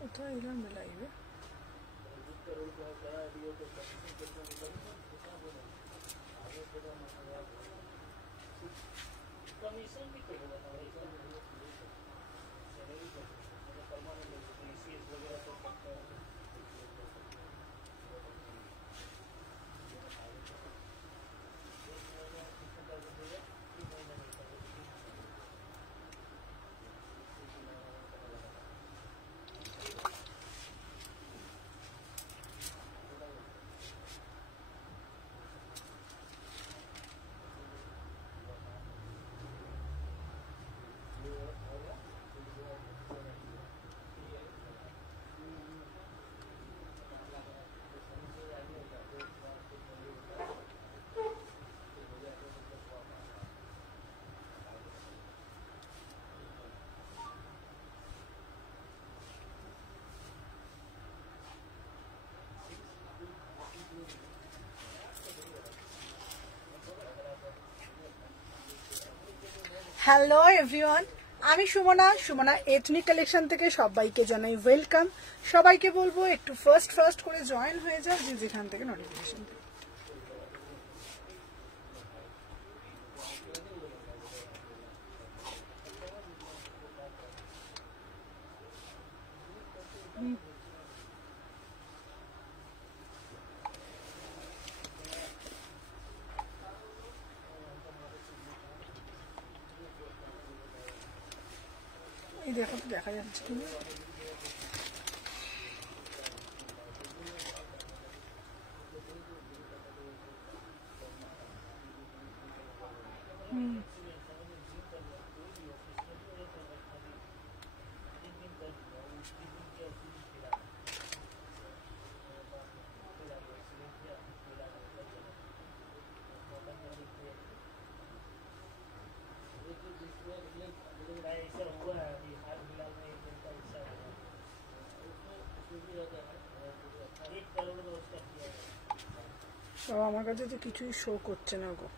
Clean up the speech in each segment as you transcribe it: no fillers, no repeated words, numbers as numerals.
কোথায় এলাম লাইভে? হ্যালো এভরিওয়ান, আমি সুমনা এথনিক কালেকশন থেকে সবাইকে জানাই ওয়েলকাম। সবাইকে বলবো একটু ফার্স্ট করে জয়েন হয়ে যাও, যে যেখান থেকে নোটিফিকেশন দেবে। এই দেখো তো দেখা যাচ্ছে তুমি। আমার কাছে তো কিছুই শো করছে না গো।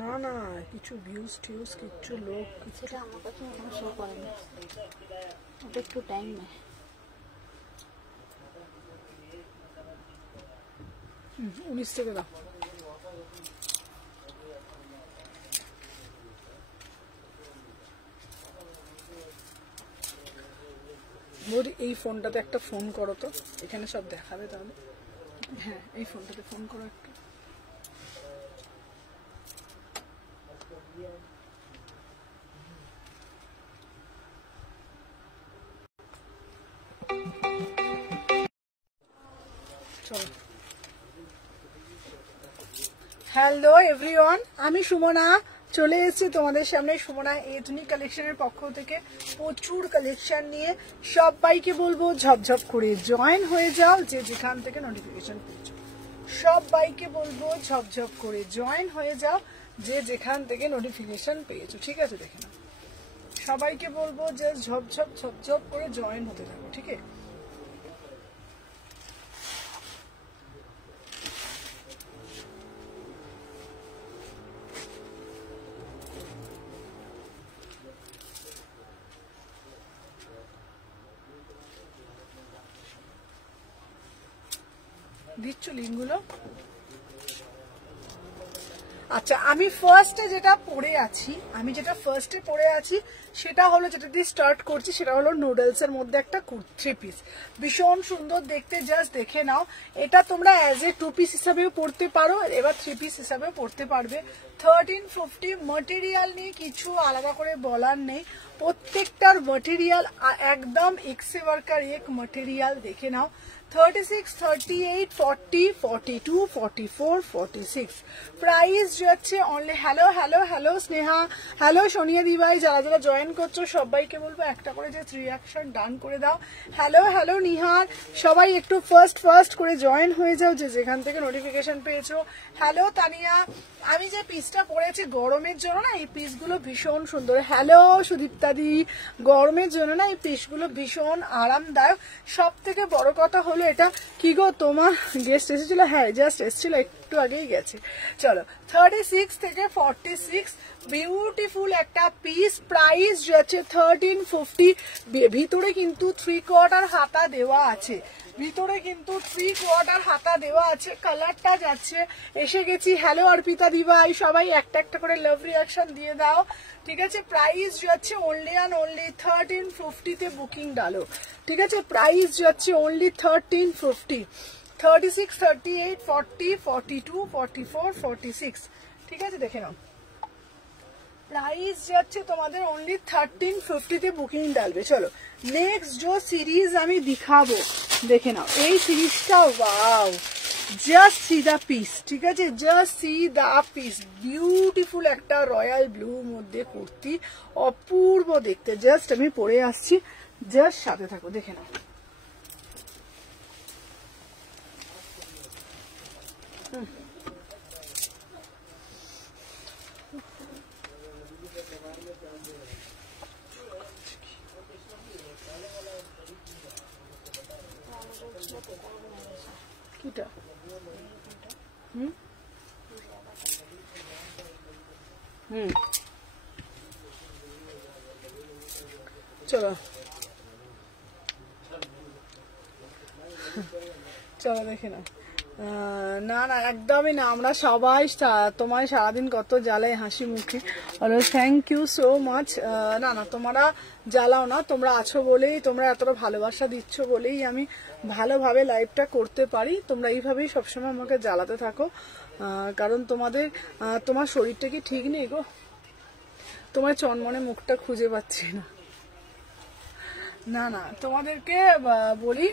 না না, কিছু ভিউজ টিউজ কিছু লোক সেটা আমার কাছে এখনো শো করেনি, ওটা একটু টাইম নেয়। 19 থেকে দাও। মোর এই ফোনটাতে একটা ফোন করো তো, এখানে সব দেখাবে তাহলে। হ্যাঁ, এই ফোনটাতে ফোন করো একটু। চলো। হ্যালো এভরিওয়ান, আমি সুমনা চলে এসেছি তোমাদের সামনে সুমনা এথনিক কালেকশনের পক্ষ থেকে প্রচুর কালেকশন নিয়ে। সবাইকে বলবো ঝপঝপ করে জয়েন হয়ে যাও, যে যেখান থেকে নোটিফিকেশন পেয়েছো। সবাইকে বলবো ঝপঝপ করে জয়েন হয়ে যাও, যে যেখান থেকে নোটিফিকেশন পেয়েছো। ঠিক আছে, দেখে নাও। সবাইকে বলবো যে ঝপঝপ করে জয়েন হতে থাকো, ঠিক আছে? দিচ্ছ লিঙ্কগুলো। আচ্ছা, আমি ফার্স্টে যেটা পরে আছি সেটা হলো, যেটা দিয়ে স্টার্ট করছি সেটা হলো নুডলস এর মধ্যে একটা 3 পিস, ভীষণ সুন্দর দেখতে, জাস্ট দেখে নাও। এটা তোমরা অ্যাজ এ 2 পিস হিসাবেও পরতে পারো, এবার 3 পিস হিসাবেও পরতে পারবে। 1350 ম্যাটেরিয়াল নিয়ে কিছু আলাদা করে বলার নেই, প্রত্যেকটার ম্যাটেরিয়াল একদম এক্সে ওয়ার্কার এক ম্যাটেরিয়াল। দেখে নাও, 36, 38, 40, 42, 44, 46 প্রাইস যাচ্ছে only. Hello Sneha, hello Sonia দিভাই, যারা যারা জয়েন করছো সবাইকে বলবো একটা করে যে 3 অ্যাকশন ডান করে দাও। হ্যালো নিহার, সবাই একটু ফার্স্ট করে জয়েন হয়ে যাও, যে যেখান থেকে নোটিফিকেশন পেয়েছো। হ্যালো তানিয়া, আমি যে পিসটা পরেছি গরমের জন্য না, এই পিসগুলো ভীষণ সুন্দর। হ্যালো সুদীপ্তা, কবিতাদি। গরমের জন্য না এই পিসগুলো ভীষণ আরামদায়ক। সব থেকে বড় কথা হলো এটা কি গো, তোমার গেস্ট এসেছিল? হ্যাঁ জাস্ট এসেছিল, একটু আগেই গেছে। চলো 36 থেকে 46 বিউটিফুল একটা পিস, প্রাইস যাচ্ছে 1350। ভিতরে কিন্তু 3/4 হাতা দেওয়া আছে, ভিতরে কিন্তু 3/4 হাতা দেওয়া আছে। কালারটা যাচ্ছে, এসে গেছি। হ্যালো অর্পিতা দিভাই, সবাই একটা একটা করে লাভ রিয়াকশন দিয়ে দাও, ঠিক আছে। প্রাইস যাচ্ছে অনলি অ্যান্ড অনলি 1350 বুকিং ডালো, ঠিক আছে। প্রাইস যাচ্ছে অনলি 1350। 36, 38, 40, 42, 44, 46, ঠিক আছে। দেখে নাও, প্রাইস যাচ্ছে তোমাদের অনলি 1350 বুকিং ডালবে। চলো নেক্সট जो সিরিজ আমি দেখাবো, দেখে নাও এই সিরিজটা। Wow, just see the piece, ঠিক আছে, just see the piece. Beautiful একটা রয়্যাল ব্লু মধ্যে কুর্তি, অপূর্ব দেখতে। জাস্ট আমি পরে আসছি, জাস্ট সাথে থাকো, দেখে নাও। কিটা চলো চলো দেখে নাও। না না একদমই না, আমরা সবাই তোমায় সারাদিন কত জ্বালাই হাসি মুখে। Thank you so much. না না তোমরা জ্বালাও না, তোমরা আছো বলেই, তোমরা এতটা ভালোবাসা দিচ্ছ বলেই আমি ভালোভাবে লাইভটা করতে পারি। তোমরা এইভাবেই সবসময় আমাকে জ্বালাতে থাকো, কারণ তোমার শরীরটা কি ঠিক নেই গো? তোমার চনমনে মুখটা খুঁজে পাচ্ছি না। না না তোমাদেরকে বলি,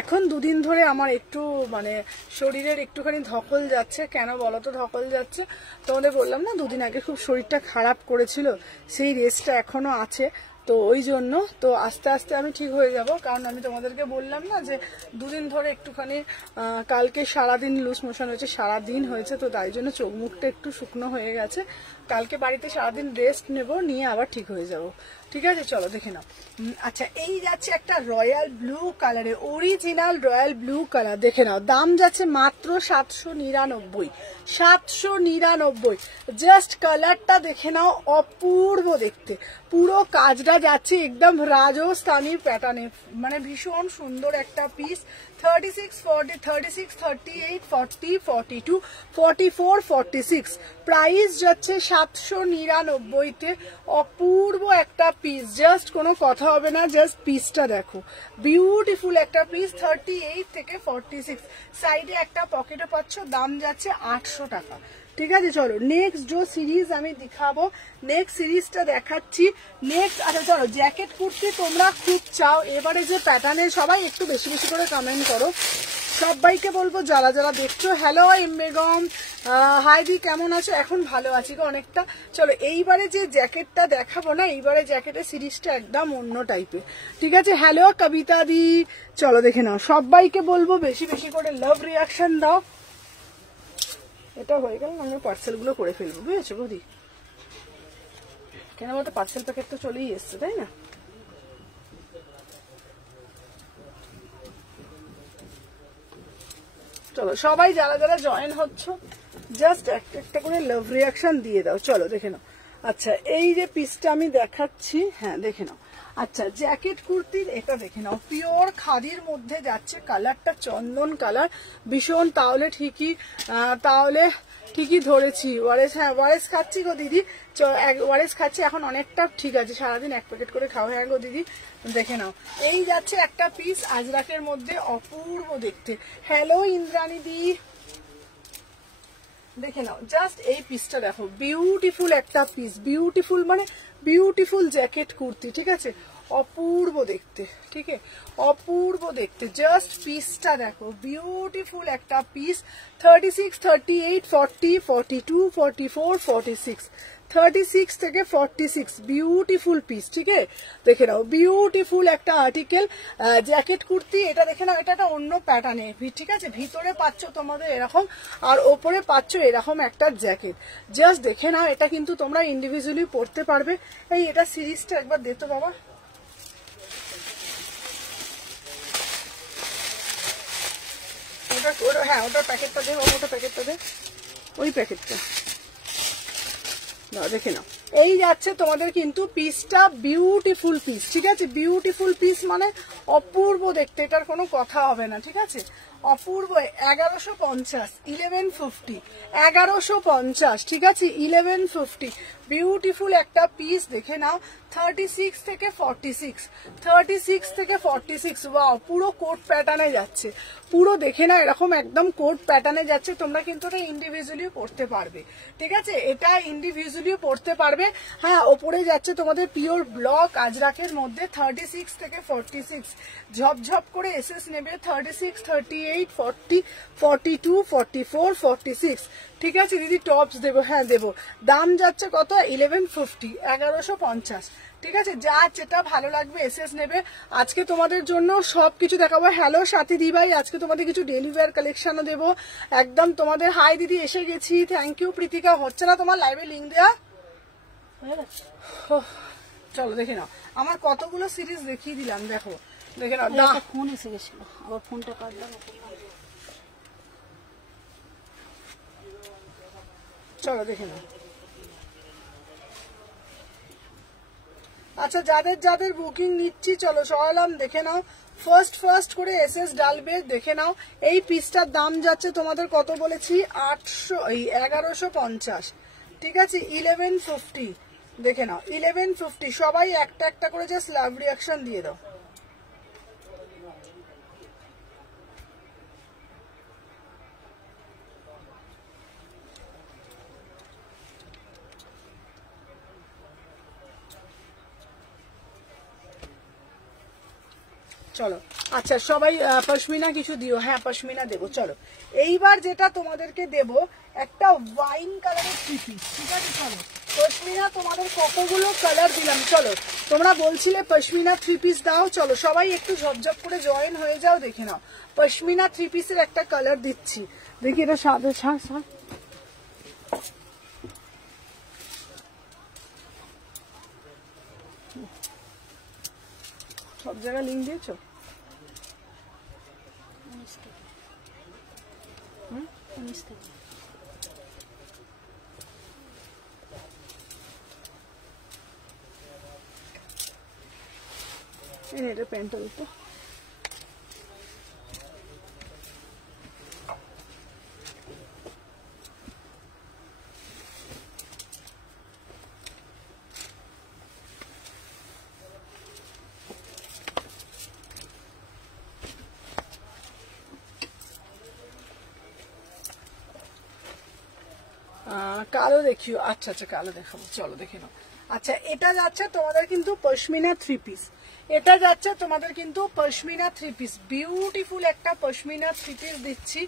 এখন দুদিন ধরে আমার একটু মানে শরীরের একটুখানি ধকল যাচ্ছে। কেন বলো তো ধকল যাচ্ছে? তোমাদের বললাম না দুদিন আগে খুব শরীরটা খারাপ করেছিল, সেই রেস্টটা এখনো আছে। তো ওই জন্য তো আস্তে আস্তে আমি ঠিক হয়ে যাব। কারণ আমি তোমাদেরকে বললাম না যে দুদিন ধরে একটুখানি কালকে সারাদিন লুজ মোশন হয়েছে, সারাদিন হয়েছে, তো তাই জন্য চোখ মুখটা একটু শুকনো হয়ে গেছে। কালকে বাড়িতে সারাদিন রেস্ট নেব, নিয়ে আবার ঠিক হয়ে যাব, ঠিক আছে। চলো দেখে নাও। আচ্ছা এই যাচ্ছে একটা রয়্যাল ব্লু কালারে, অরিজিনাল রয়্যাল ব্লু কালার, দেখে নাও। দাম যাচ্ছে মাত্র 799, 799। জাস্ট কালারটা দেখে নাও, অপূর্ব দেখতে। পুরো কাজটা যাচ্ছে একদম রাজস্থানী প্যাটার্নে, মানে ভীষণ সুন্দর একটা পিস। 36, 40, 36, 38, 40, 42, 44, 46। প্রাইস যাচ্ছে 799-তে। অপূর্ব একটা পিস, জাস্ট কোনো কথা হবে না, জাস্ট পিসটা দেখো। বিউটিফুল একটা পিস। 38 থেকে 46, সাইডে একটা পকেটে পাচ্ছ। দাম যাচ্ছে 800 টাকা, ঠিক আছে। চলো নেক্সট जो সিরিজ আমি দেখাবো, নেক্সট সিরিজটা দেখাচ্ছি। নেক্সট আচ্ছা চলো, জ্যাকেট কুর্তি তোমরা খুব চাও এবারে যে প্যাটার্নে, সবাই একটু বেশি বেশি করে কমেন্ট করো। সবাইকে বলবো যারা যারা দেখছো, হ্যালো এম বেগম, হাই দি, কেমন আছো? এখন ভালো আছি গো অনেকটা। চলো এইবারে যে জ্যাকেটটা দেখাবো না, এইবারে জ্যাকেটের সিরিজটা একদম অন্য টাইপের, ঠিক আছে। হ্যালো কবিতা দি, চলো দেখে নাও। সবাইকে বলবো বেশি বেশি করে লাভ রিয়াকশন দাও। এটা হয়ে গেল, আমরা পার্সেল গুলো করে ফেলবো, বুঝেছো বৌদি? কেন বলতো, পার্সেল প্যাকেট তো চলেই এসছে, তাই না? চলো সবাই যারা যারা জয়েন হচ্ছ, জাস্ট একটা একটা করে লাভ রিয়াকশন দিয়ে দাও। চলো দেখে নাও। আচ্ছা এই যে পিসটা আমি দেখাচ্ছি, হ্যাঁ দেখে নাও। আচ্ছা জ্যাকেট কুর্তির এটা দেখে নাও, পিওর খাদির মধ্যে যাচ্ছে। কালারটা চন্দন কালার, ভীষণ। তাহলে ঠিকই ধরেছি। ওয়ারেস, হ্যাঁ ওয়ারেস খাচ্ছি গো দিদি, ওয়ারেস খাচ্ছি এখন অনেকটা ঠিক আছে। সারাদিন এক প্যাকেট করে খাওয়া, হ্যাঁ গো দিদি। দেখে নাও, এই যাচ্ছে একটা পিস আজরাকের মধ্যে, অপূর্ব দেখতে। হ্যালো ইন্দ্রাণী দি, দেখে নাও। জাস্ট এই পিসটা দেখো, বিউটিফুল একটা পিস। বিউটিফুল মানে বিউটিফুল জ্যাকেট কুর্তি, ঠিক আছে। অপূর্ব দেখতে, ঠিক আছে, অপূর্ব দেখতে। জাস্ট পিসটা দেখো, বিউটিফুল একটা পিস। 36, 38, 40, 42, 44, 46। 36 থেকে 46 বিউটিফুল পিস, ঠিক আছে দেখে নাও, বিউটিফুল একটা আর্টিকেল জ্যাকেট কুর্তি। এটা দেখে নাও, এটা একটা অন্য প্যাটার্নে, ঠিক আছে, ভিতরে পাচ্ছ তোমাদের এরকম আর ওপরে পাচ্ছ এরকম একটা জ্যাকেট। জাস্ট দেখে নাও, এটা কিন্তু তোমরা ইন্ডিভিজুয়ালি পরতে পারবে। এই এটা সিরিজটা একবার দে তো বাবা। ওটা হ্যাঁ, ওটার প্যাকেটটা দে, ওটা প্যাকেটটা দে, ওই প্যাকেটটা না, দেখে নাও। এই যাচ্ছে তোমাদের কিন্তু পিসটা, বিউটিফুল পিস, ঠিক আছে, বিউটিফুল পিস মানে অপূর্ব দেখতে, এটার কোনো কথা হবে না, ঠিক আছে, অপূর্ব। 1150, 1150, 1150, ঠিক আছে, 1150, বিউটিফুল একটা পিস। দেখে নাও 36 থেকে 46, 36 থেকে 46, ওয়াও, পুরো কোট প্যাটার্নে যাচ্ছে, পুরো দেখে নাও এরকম একদম কোট প্যাটার্নে যাচ্ছে। তোমরা কিন্তু এটা ইন্ডিভিজুয়ালি পড়তে পারবে, ঠিক আছে, এটা ইন্ডিভিজুয়ালি পড়তে পারবে। হ্যাঁ, ওপরে যাচ্ছে তোমাদের পিওর ব্লক আজরাকের মধ্যে 36 থেকে 46, ঝপঝপ করে এসএস নেবে 36, 38, 40, 42, 44, 46, ঠিক আছে দিদি। টপস দেবো, হ্যাঁ দেবো। দাম যাচ্ছে কত? 1150, 1150, ঠিক আছে, যা যেটা ভালো লাগবে এসএস নেবে। আজকে তোমাদের জন্য সবকিছু দেখাবো। হ্যালো সাথী দি ভাই, আজকে তোমাদের কিছু ডেইলি ওয়্যার কালেকশনও দেবো একদম তোমাদের। হাই দিদি, এসে গেছি, থ্যাংক ইউ। প্রীতিকা, হচ্ছে না তোমার লাইভে লিঙ্ক দেওয়া? চলো দেখে নাও, আমার কতগুলো সিরিজ দেখিয়ে দিলাম, দেখো দেখে নাও। ফোন এসে গেছিল, আবার ফোনটা কাটলাম। চলো দেখে নাও। আচ্ছা, যাদের যাদের বুকিং নিচ্ছি, চলো সরালাম, দেখে নাও। ফার্স্ট করে এসএস ডালবে, দেখে নাও। এই পিসটার দাম যাচ্ছে তোমাদের কত বলেছি? 1150, ঠিক আছে, 1150, দেখে নাও 1150। সবাই একটা একটা করে জাস্ট লাভ রিয়াকশন দিয়ে দাও। চলো আচ্ছা, সবাই পশমিনা কিছু দিও। হ্যাঁ, পশমিনা দেবো। চলো এইবার যেটা তোমাদেরকে দেব, একটা ওয়াইন কালারের থ্রি পিস, ঠিক আছে। চলো পশমিনা তোমাদের কতগুলো কালার দিলাম, চলো তোমরা বলছিলে পশমিনা থ্রি পিস দাও। চলো সবাই একটু ঝপঝপ করে জয়েন হয়ে যাও, দেখে নাও পশমিনা থ্রি পিসের একটা কালার দিচ্ছি। দেখি এটা সাদা শাক, সব জায়গায় লিঙ্ক দিয়েছো? এটা প্যান্টটা দিতে কালো দেখিও। আচ্ছা আচ্ছা, কালো দেখাবো, চলো দেখে নাও। আচ্ছা, এটা যাচ্ছে তোমাদের কিন্তু পশমিনা থ্রি পিস, এটা যাচ্ছে তোমাদের কিন্তু পশমিনা থ্রি পিস, বিউটিফুল একটা পশমিনা থ্রি পিস দিচ্ছি,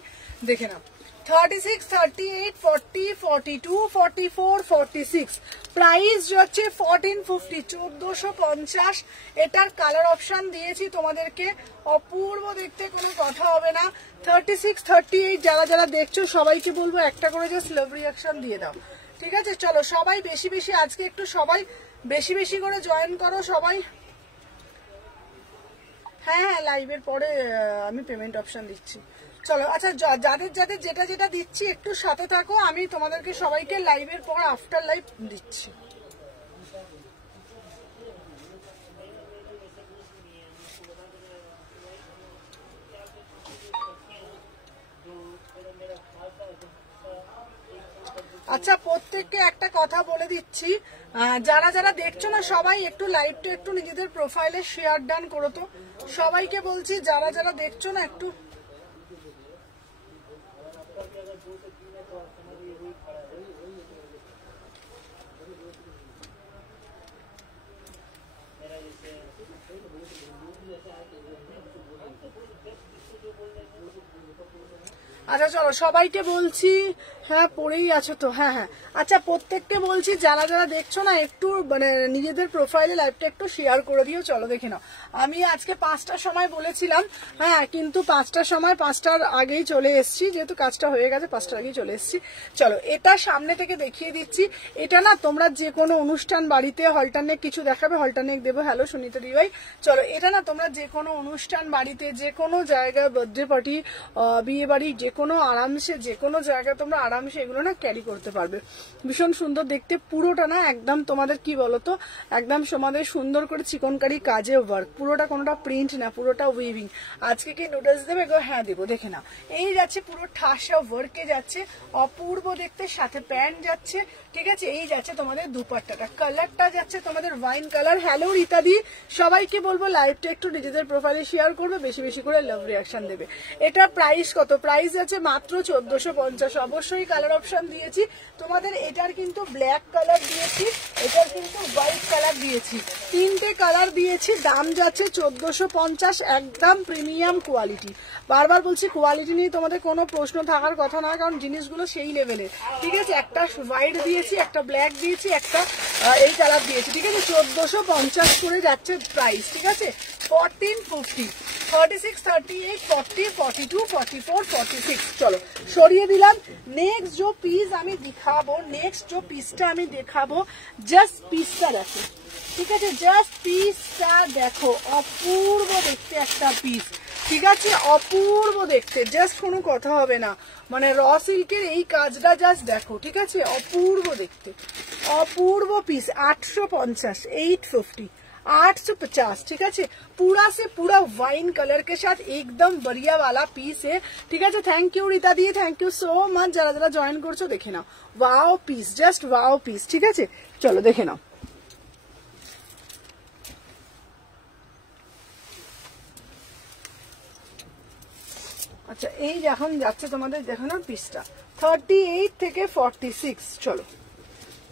দেখে নাও। 36, 38, 40, 42, 44, 46, প্রাইস যাচ্ছে 1450, 1450। এটার কালার অপশন দিয়েছি তোমাদেরকে, অপূর্ব দেখতে, কোনো কথা হবে না। 36, 38 যারা যারা দেখছো সবাইকে বলবো একটা করে জাস্ট লাভ রিয়াকশন দিয়ে দাও, ঠিক আছে। চলো সবাই বেশি বেশি, আজকে একটু সবাই বেশি বেশি করে জয়েন করো সবাই। হ্যাঁ হ্যাঁ, লাইভের পরে আমি পেমেন্ট অপশন দিচ্ছি। চলো আচ্ছা, যাদের যাদের যেটা যেটা দিচ্ছি একটু সাথে থাকো, আমি তোমাদেরকে সবাইকে লাইভের পর আফটার লাইভ দিচ্ছি। আচ্ছা, প্রত্যেককে একটা কথা বলে দিচ্ছি, যারা যারা দেখছো না সবাই একটু লাইভটা একটু নিজেদের প্রোফাইলে শেয়ার ডান করো তো। সবাইকে বলছি যারা যারা দেখছো না একটু। আচ্ছা চলো সবাইকে বলছি হ্যাঁ পরেই আছো তো, হ্যাঁ হ্যাঁ। আচ্ছা প্রত্যেককে বলছি যারা যারা দেখছো না একটু মানে নিজেদের প্রোফাইলে লাইভটা একটু শেয়ার করে দিও। চলো দেখে নাও, আমি আজকে 5টার সময় বলেছিলাম, হ্যাঁ কিন্তু 5টার সময় 5টার আগেই চলে এসেছি, যেহেতু কাজটা হয়ে গেছে 5টার আগেই চলে এসেছি। চলো এটা সামনে থেকে দেখিয়ে দিচ্ছি। এটা না তোমরা যে কোনো অনুষ্ঠান বাড়িতে হলটারনেক কিছু দেখাবে, হলটারনেক দেবো। হ্যালো সুনীতা দি ভাই। চলো এটা না তোমরা যে কোনো অনুষ্ঠান বাড়িতে, যে কোনো জায়গায়, বার্থডে পার্টি, বিয়ে বাড়ি, যে কোনো আরামসে যে কোনো জায়গায় তোমরা আরামসে এগুলো না ক্যারি করতে পারবে। ভীষণ সুন্দর দেখতে, পুরোটা না একদম তোমাদের কি বলতো একদম তোমাদের সুন্দর করে চিকনকারি কাজে ওয়ার্ক, পুরোটা কোনোটা প্রিন্ট না, পুরোটা উইভিং। আজকে কি নুডলস দেবে গো? হ্যাঁ দেবো, দেখে না। এই যাচ্ছে পুরো ঠাসা ওয়ার্কে যাচ্ছে, অপূর্ব দেখতে, সাথে প্যান্ট যাচ্ছে, ঠিক আছে। এই যাচ্ছে তোমাদের দুপাট্টাটা, কালারটা যাচ্ছে তোমাদের ওয়াইন কালার। হ্যালো রীতাদি, সবাইকে বলবো লাইভটা একটু নিজেদের প্রোফাইলে শেয়ার করবে, বেশি বেশি করে লাভ রিয়াকশন দেবে। এটা প্রাইস কত? প্রাইস আছে মাত্র 1450। অবশ্যই কালার অপশন দিয়েছি তোমাদের, এটার কিন্তু ব্ল্যাক কালার দিয়েছি, এটার কিন্তু হোয়াইট কালার দিয়েছি, 3টে কালার দিয়েছি। দাম যাচ্ছে 1450, একদম প্রিমিয়াম কোয়ালিটি। বারবার বলছি কোয়ালিটি নিয়ে তোমাদের কোনো প্রশ্ন থাকার কথা না, কারণ জিনিসগুলো সেই লেভেলের, ঠিক আছে। একটা হোয়াইট দিয়েছি, একটা ব্ল্যাক দিয়েছি, একটা এই কালার দিয়েছি, ঠিক আছে। 1450 করে যাচ্ছে প্রাইস, ঠিক আছে। 1450, 36, 38, 40, 42, 44, 46। চলো সরিয়ে দিলাম। নেক্সট जो পিস আমি দেখাবো, নেক্সট जो পিসটা আমি দেখাবো, জাস্ট পিসটা দেখো, ঠিক আছে। জাস্ট পিসটা দেখো, অপূর্ব দেখতে একটা পিস, ঠিক আছে। অপূর্ব দেখতে, জাস্ট কোনো কথা হবে না, মানে র সিল্কের এই কাজটা জাস্ট দেখো, ঠিক আছে। অপূর্ব দেখতে, অপূর্ব পিস। 850, 850, 850, ठीक है। पूरा से पूरा वाइन कलर के साथ एकदम बढ़िया वाला पीस है, ठीक है। थैंक यू रीता दी, थैंक यू सो मच। যারা যারা জয়েন করছো দেখে নাও, wow piece, just wow piece, ঠিক আছে। চলো দেখে নাও। আচ্ছা এই এখন যাচ্ছে তোমাদের দেখো না পিসটা, 38 থেকে 46। চলো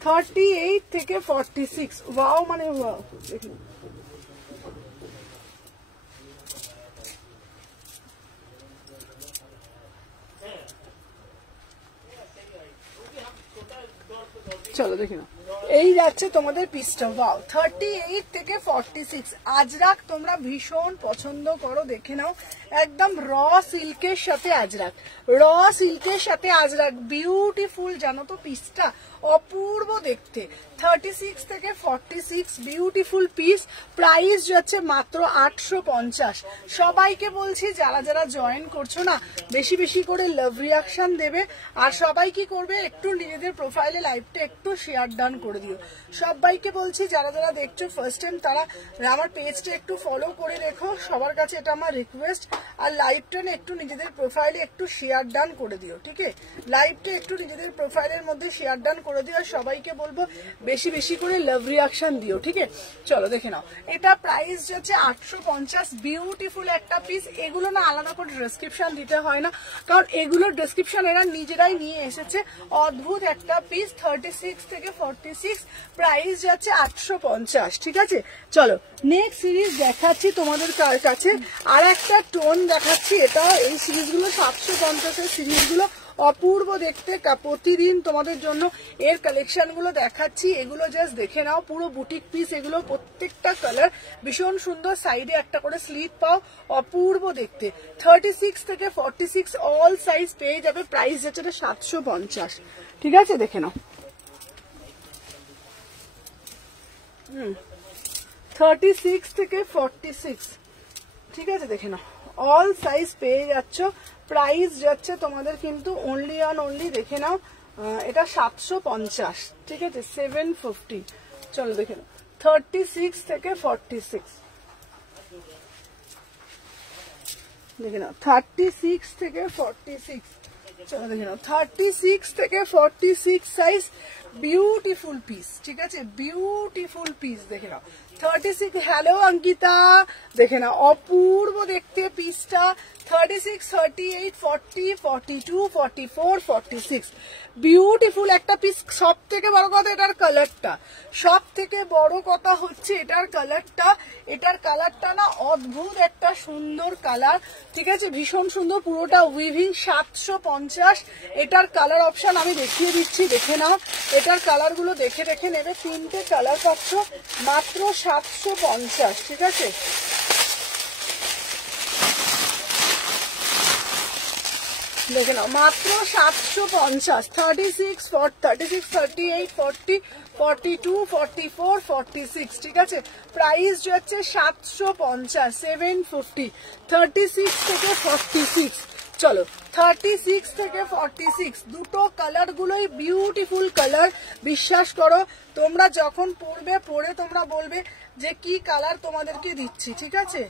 38 থেকে 46, ওয়াও মানে ওয়াও, দেখুন চলো দেখে নাও। এই যাচ্ছে তোমাদের পিসটা, ওয়াও। 38 থেকে 46 আজরাক তোমরা ভীষণ পছন্দ করো, দেখে নাও। একদম র সিল্কের সাথে আজরাক, র সিল্কের সাথে আজরাক, বিউটিফুল জানো তো পিসটা, অপূর্ব দেখতে। 36 থেকে 46 বিউটিফুল পিস, প্রাইস যাচ্ছে মাত্র 850। সবাইকে বলছি যারা যারা জয়েন করছো না বেশি বেশি করে লাভ রিয়াকশন দেবে, আর সবাই কি করবে একটু নিজেদের প্রোফাইলে লাইভটা একটু শেয়ার ডান করে দিও। সবাইকে বলছি যারা যারা দেখছো ফার্স্ট টাইম তারা আমার পেজটা একটু ফলো করে রেখো, সবার কাছে এটা আমার রিকোয়েস্ট। আর লাইভটা না একটু নিজেদের প্রোফাইলে একটু শেয়ার ডান করে দিও, ঠিক আছে। লাইভটা একটু নিজেদের প্রোফাইলের মধ্যে শেয়ার ডান করে দিও, আর সবাইকে বলবো বেশি বেশি করে লাভ রিয়াকশন দিও, ঠিক আছে। চলো দেখে নাও, এটা প্রাইস যাচ্ছে 850, বিউটিফুল একটা পিস। এগুলো না আলাদা করে ডেসক্রিপশন দিতে হয় না, কারণ এগুলোর ডেসক্রিপশন এরা নিজেরাই নিয়ে এসেছে। অদ্ভুত একটা পিস, 36 থেকে 46 প্রাইস যাচ্ছে 850, ঠিক আছে। চলো নেক্সট সিরিজ দেখাচ্ছি তোমাদের কাছে, আর একটা টোন দেখাচ্ছি। এটা এই সিরিজগুলো 750 সিরিজগুলো অপূর্ব দেখতে, প্রতিদিন তোমাদের জন্য এর কালেকশন গুলো দেখাচ্ছি। এগুলো জাস্ট দেখে নাও, পুরো বুটিক পিস, এগুলো প্রত্যেকটা কালার ভীষণ সুন্দর, সাইডে একটা করে স্লিপ পাও, অপূর্ব দেখতে। 36 থেকে 46 অল সাইজ পেয়ে যাবে, প্রাইস যাচ্ছে 750, ঠিক আছে। দেখে নাও 36 থেকে 46, ঠিক আছে। দেখে নাও অল সাইজ পেয়ে যাচ্ছ, প্রাইস যাচ্ছে তোমাদের কিন্তু অনলি অন অনলি, দেখে নাও এটা 750, ঠিক আছে। 750, চলো দেখে নাও 36 থেকে 46, দেখে নাও 36 থেকে 46, চলো দেখে নাও 36 থেকে 46 সাইজ, বিউটিফুল পিস, ঠিক আছে। বিউটিফুল পিস, দেখে নাও 36। হ্যালো অঙ্কিতা, দেখে নাও অপূর্ব দেখতে পিস। পিসটা 36, 38, 40, 42, 44, 46 বিউটিফুল একটা পিস। সব থেকে বড় কথা এটার কালারটা, সব থেকে বড় কথা হচ্ছে এটার কালারটা। এটার কালারটা না অদ্ভুত একটা সুন্দর কালার, ঠিক আছে, ভীষণ সুন্দর, পুরোটা উইভিং। 750 এটার কালার অপশন আমি দেখিয়ে দিচ্ছি, দেখে নাও। এটার কালার গুলো দেখে দেখে নেবে, 3টে কালার পাচ্ছ মাত্র 750, ঠিক আছে। দেখে নাও মাত্র 750। 36, 38, 40, 42, 44, 46, ঠিক আছে। প্রাইস যাচ্ছে 750, 750। 36 থেকে 46, চলো 36 থেকে 46 দুটো কালার গুলোই বিউটিফুল কালার। বিশ্বাস করো তোমরা যখন পরবে, পরে তোমরা বলবে যে কি কালার তোমাদেরকে দিচ্ছি, ঠিক আছে,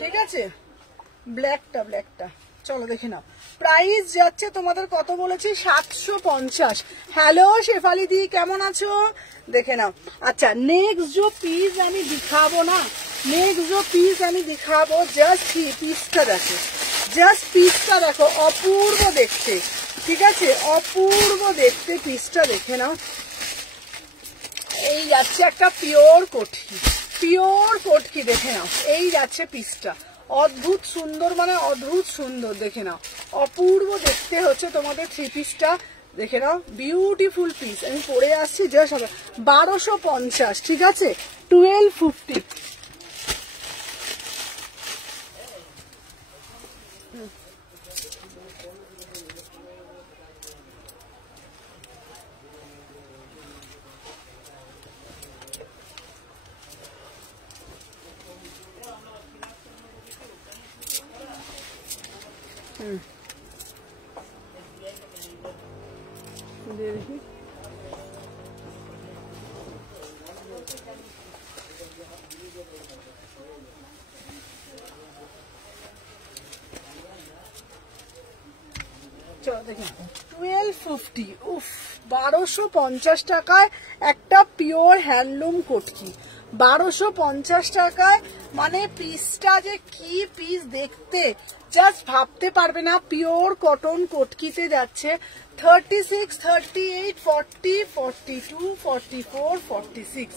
ঠিক আছে। ব্ল্যাকটা চলো দেখে নাও। প্রাইস যাচ্ছে তোমাদের কত বলেছি, 750। হ্যালো শেফালি দি, কেমন আছো? দেখে নাও। আচ্ছা, নেক্সট जो पीस আমি दिखाবো না, नेक्स्ट जो पीस আমি दिखाবো, জাস্ট পিসটা দেখো, জাস্ট পিসটা দেখো, অপূর্ব দেখতে, ঠিক আছে, অপূর্ব দেখতে পিসটা দেখে নাও। এই যাচ্ছে একটা পিওর কোটকি, দেখে নাও। এই যাচ্ছে পিসটা, অদ্ভুত সুন্দর, মানে অদ্ভুত সুন্দর, দেখে নাও, অপূর্ব দেখতে হচ্ছে তোমাদের থ্রি পিসটা, দেখে নাও, বিউটিফুল পিস। আমি পরে আসছি জাস্ট 1250, ঠিক আছে, 1250। দেখি চলো দেখি 1250। উফ, 1250 টাকায় একটা পিওর হ্যান্ডলুম কোটকি, 1250 টাকায়, মানে পিসটা যে কি পিস দেখতে জাস্ট ভাবতে পারবে না। পিওর কটন কোটকিতে যাচ্ছে 36, 38, 40, 42, 44, 46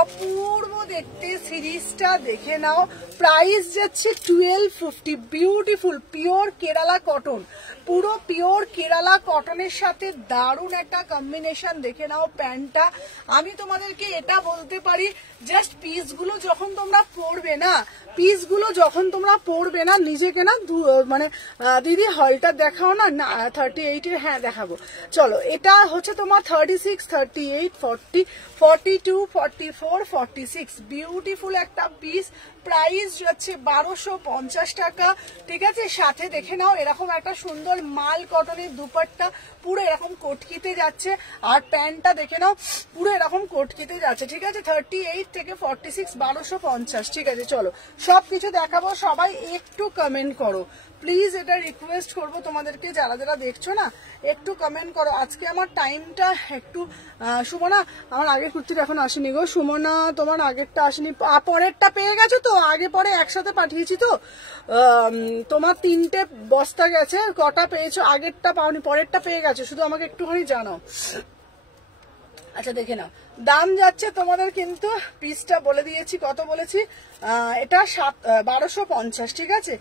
অপূর্ব দেখতে সিরিজটা দেখে নাও। প্রাইস যাচ্ছে 1250। বিউটিফুল পিওর কেরালা কটন, পুরো পিওর কেরালা কটনের সাথে দারুণ একটা কম্বিনেশন। দেখে নাও প্যান্টটা। আমি তোমাদেরকে এটা বলতে পারি, জাস্ট পিসগুলো যখন তোমরা পরবে না, পিসগুলো যখন তোমরা পরবে না, নিজেকে না মানে দিদি হলটা দেখাও না, 38 এর, হ্যাঁ দেখাবো চলো। এটা হচ্ছে তোমার 36, 38, 40, 42, 44, 46 বিউটিফুল একটা পিস। প্রাইস যাচ্ছে 1250 টাকা, ঠিক আছে। সাথে দেখে নাও এরকম একটা সুন্দর মাল কটনের দুপাট্টা, পুরো এরকম কোটকিতে যাচ্ছে, আর প্যান্টটা দেখে নাও পুরো এরকম কোটকিতে যাচ্ছে, ঠিক আছে। 38 থেকে 46, 1250, ঠিক আছে। চলো সবকিছু দেখাবো, সবাই একটু কমেন্ট করো প্লিজ, এটা রিকোয়েস্ট করবো তোমাদেরকে, যারা যারা দেখছো না একটু কমেন্ট করো। আজকে আমার টাইমটা একটু, সুমনা আমার আগের কুর্তিটা এখন আসেনি গো, সুমনা তোমার আগেরটা আসেনি, পরেরটা পেয়ে গেছো তো, আগে পরে একসাথে পাঠিয়েছি তো, তোমার 3টে বস্তা গেছে, কটা পেয়েছো, আগেরটা পাওনি, পরেরটা পেয়ে গেছো, শুধু আমাকে একটুখানি জানাও। আচ্ছা দেখে নাও, দাম যাচ্ছে তোমাদের কিন্তু পিসটা বলে দিয়েছি, কত বলেছি, এটা 1250, ঠিক আছে,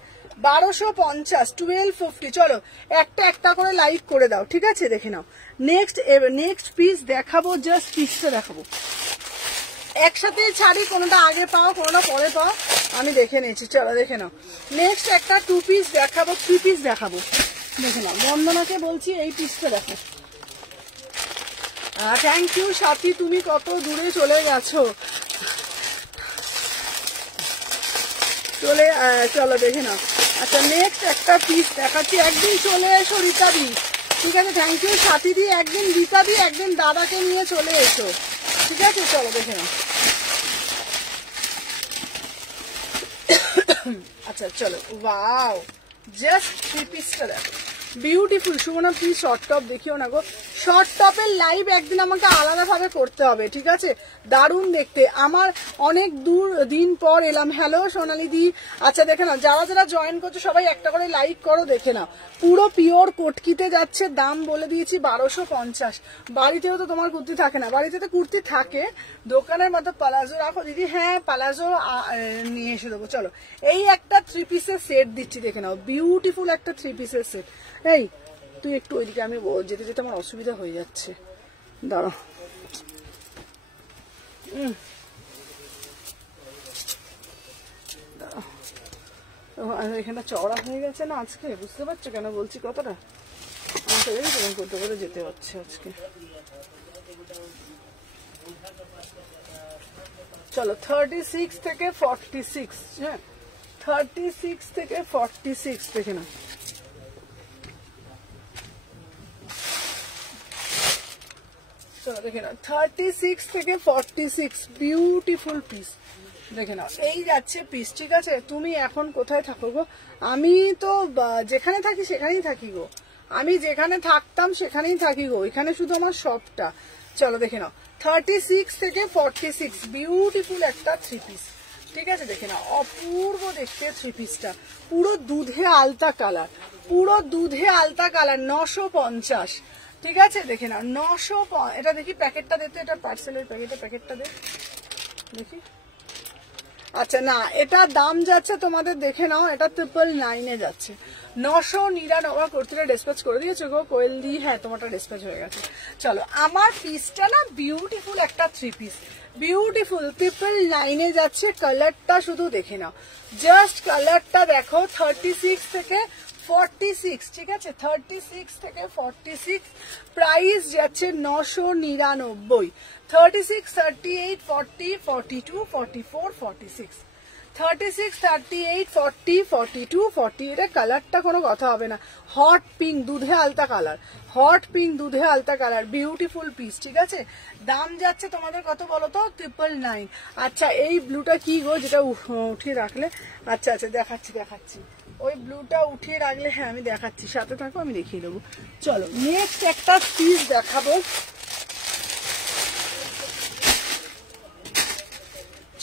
1250, 1250। চলো একটা একটা করে লাইক করে দাও, ঠিক আছে। দেখে নাও নেক্সট পিস দেখাবো, জাস্ট পিসটা দেখাবো, একসাথে ছাড়ি, কোনোটা আগে পাও কোনোটা পরে পাও, আমি দেখে নিয়েছি। চলো দেখে নাও নেক্সট একটা 2 পিস দেখাবো, 3 পিস দেখাবো। দেখে নাও, বন্দনাকে বলছি এই পিসটা দেখো। থ্যাংক ইউ সাথী, তুমি কত দূরে চলে গেছো, চলো দেখে নাও। আচ্ছা নেক্সট একটা পিস দেখাচ্ছি, একদিন চলে এসো রীতাদি, ঠিক আছে। থ্যাংক ইউ সাথী দি, একদিন রীতাদি, একদিন দাদাকে নিয়ে চলে এসো, ঠিক আছে। চলো দেখে নাও। আচ্ছা চলো, ওয়াও, জাস্ট 3 পিসটা দেখো, beautiful. Sumana please short top দেখিও না গো, শর্ট টপের লাইভ একদিন আমাকে আলাদাভাবে করতে হবে, ঠিক আছে? দারুণ দেখতে, আমার অনেক দিন পর এলাম। হ্যালো সোনালি দি। আচ্ছা দেখে নাও, যারা যারা জয়েন করছো সবাই একটা করে লাইক করো, দেখে নাও। পুরো পিওর কটকিতে যাচ্ছে, দাম বলে দিয়েছি 1250। বাড়িতেও তো তোমার কুর্তি থাকে না, বাড়িতে তো কুর্তি থাকে, দোকানের মতো পালাজো রাখো দিদি। হ্যাঁ পালাজো নিয়ে এসে দেবো। চলো এই একটা 3 পিসের সেট দিচ্ছি, দেখে নাও, বিউটিফুল একটা 3 পিসের সেট। এই তুই একটু ওইদিকে, আমি যেতে যেতে আমার অসুবিধা হয়ে যাচ্ছে, দাঁড়াও। এখানটা চওড়া হয়ে গেছে না আজকে, বুঝতে পারছো কেন বলছি কথাটা? আমাকে এরকম করতে করে যেতে হচ্ছে আজকে। চলো 36 থেকে 46, হ্যাঁ 36 থেকে 46 দেখে না। চলো দেখে নাও 36 থেকে 46 বিউটিফুল পিস, দেখে নাও। এই যাচ্ছে পিস, ঠিক আছে? তুমি এখন কোথায় থাকো গো? আমি তো যেখানে থাকি সেখানেই থাকি গো, আমি যেখানে থাকতাম সেখানেই থাকি গো, এখানে শুধু আমার শপটা। চলো দেখে নাও 36 থেকে 46 বিউটিফুল একটা 3 পিস, ঠিক আছে? দেখে নাও, অপূর্ব দেখতে 3 পিসটা, পুরো দুধে আলতা কালার, পুরো দুধে আলতা কালার, 950, ঠিক আছে? দেখে নাও 900। এটা দেখি প্যাকেটটা দিতে, এটা পার্সেলের প্যাকেটটা দে দেখি। আচ্ছা না, এটা দাম যাচ্ছে তোমাদের, দেখে নাও, এটা 999 যাচ্ছে। 999 কর্তৃরা ডিসপ্যাচ করে দিয়েছে গো কোয়েল দি। হ্যাঁ তোমারটা ডিসপ্যাচ হয়ে গেছে। চলো আমার পিসটা না বিউটিফুল একটা 3 পিস, বিউটিফুল 999 যাচ্ছে। কালারটা শুধু দেখে নাও, জাস্ট কালারটা দেখো। 36 থেকে 46, ঠিক আছে? 36 থেকে 46, প্রাইস যাচ্ছে 999। 36, 38, 40, 42, 44, 46, 36, 38, 40, 42, 40। এটা কালারটা কোনো কথা হবে না, হট পিঙ্ক দুধে আলতা কালার, হট পিঙ্ক দুধে আলতা কালার, বিউটিফুল পিস, ঠিক আছে? দাম যাচ্ছে তোমাদের কত বলো তো? 999। আচ্ছা এই ব্লুটা কি গো, যেটা উঠিয়ে রাখলে? আচ্ছা আচ্ছা দেখাচ্ছি, ওই ব্লুটা উঠিয়ে রাখলে, হ্যাঁ আমি দেখাচ্ছি, সাথে থাকো আমি দেখিয়ে দেবো। চলো নেক্সট একটা পিস দেখাবো।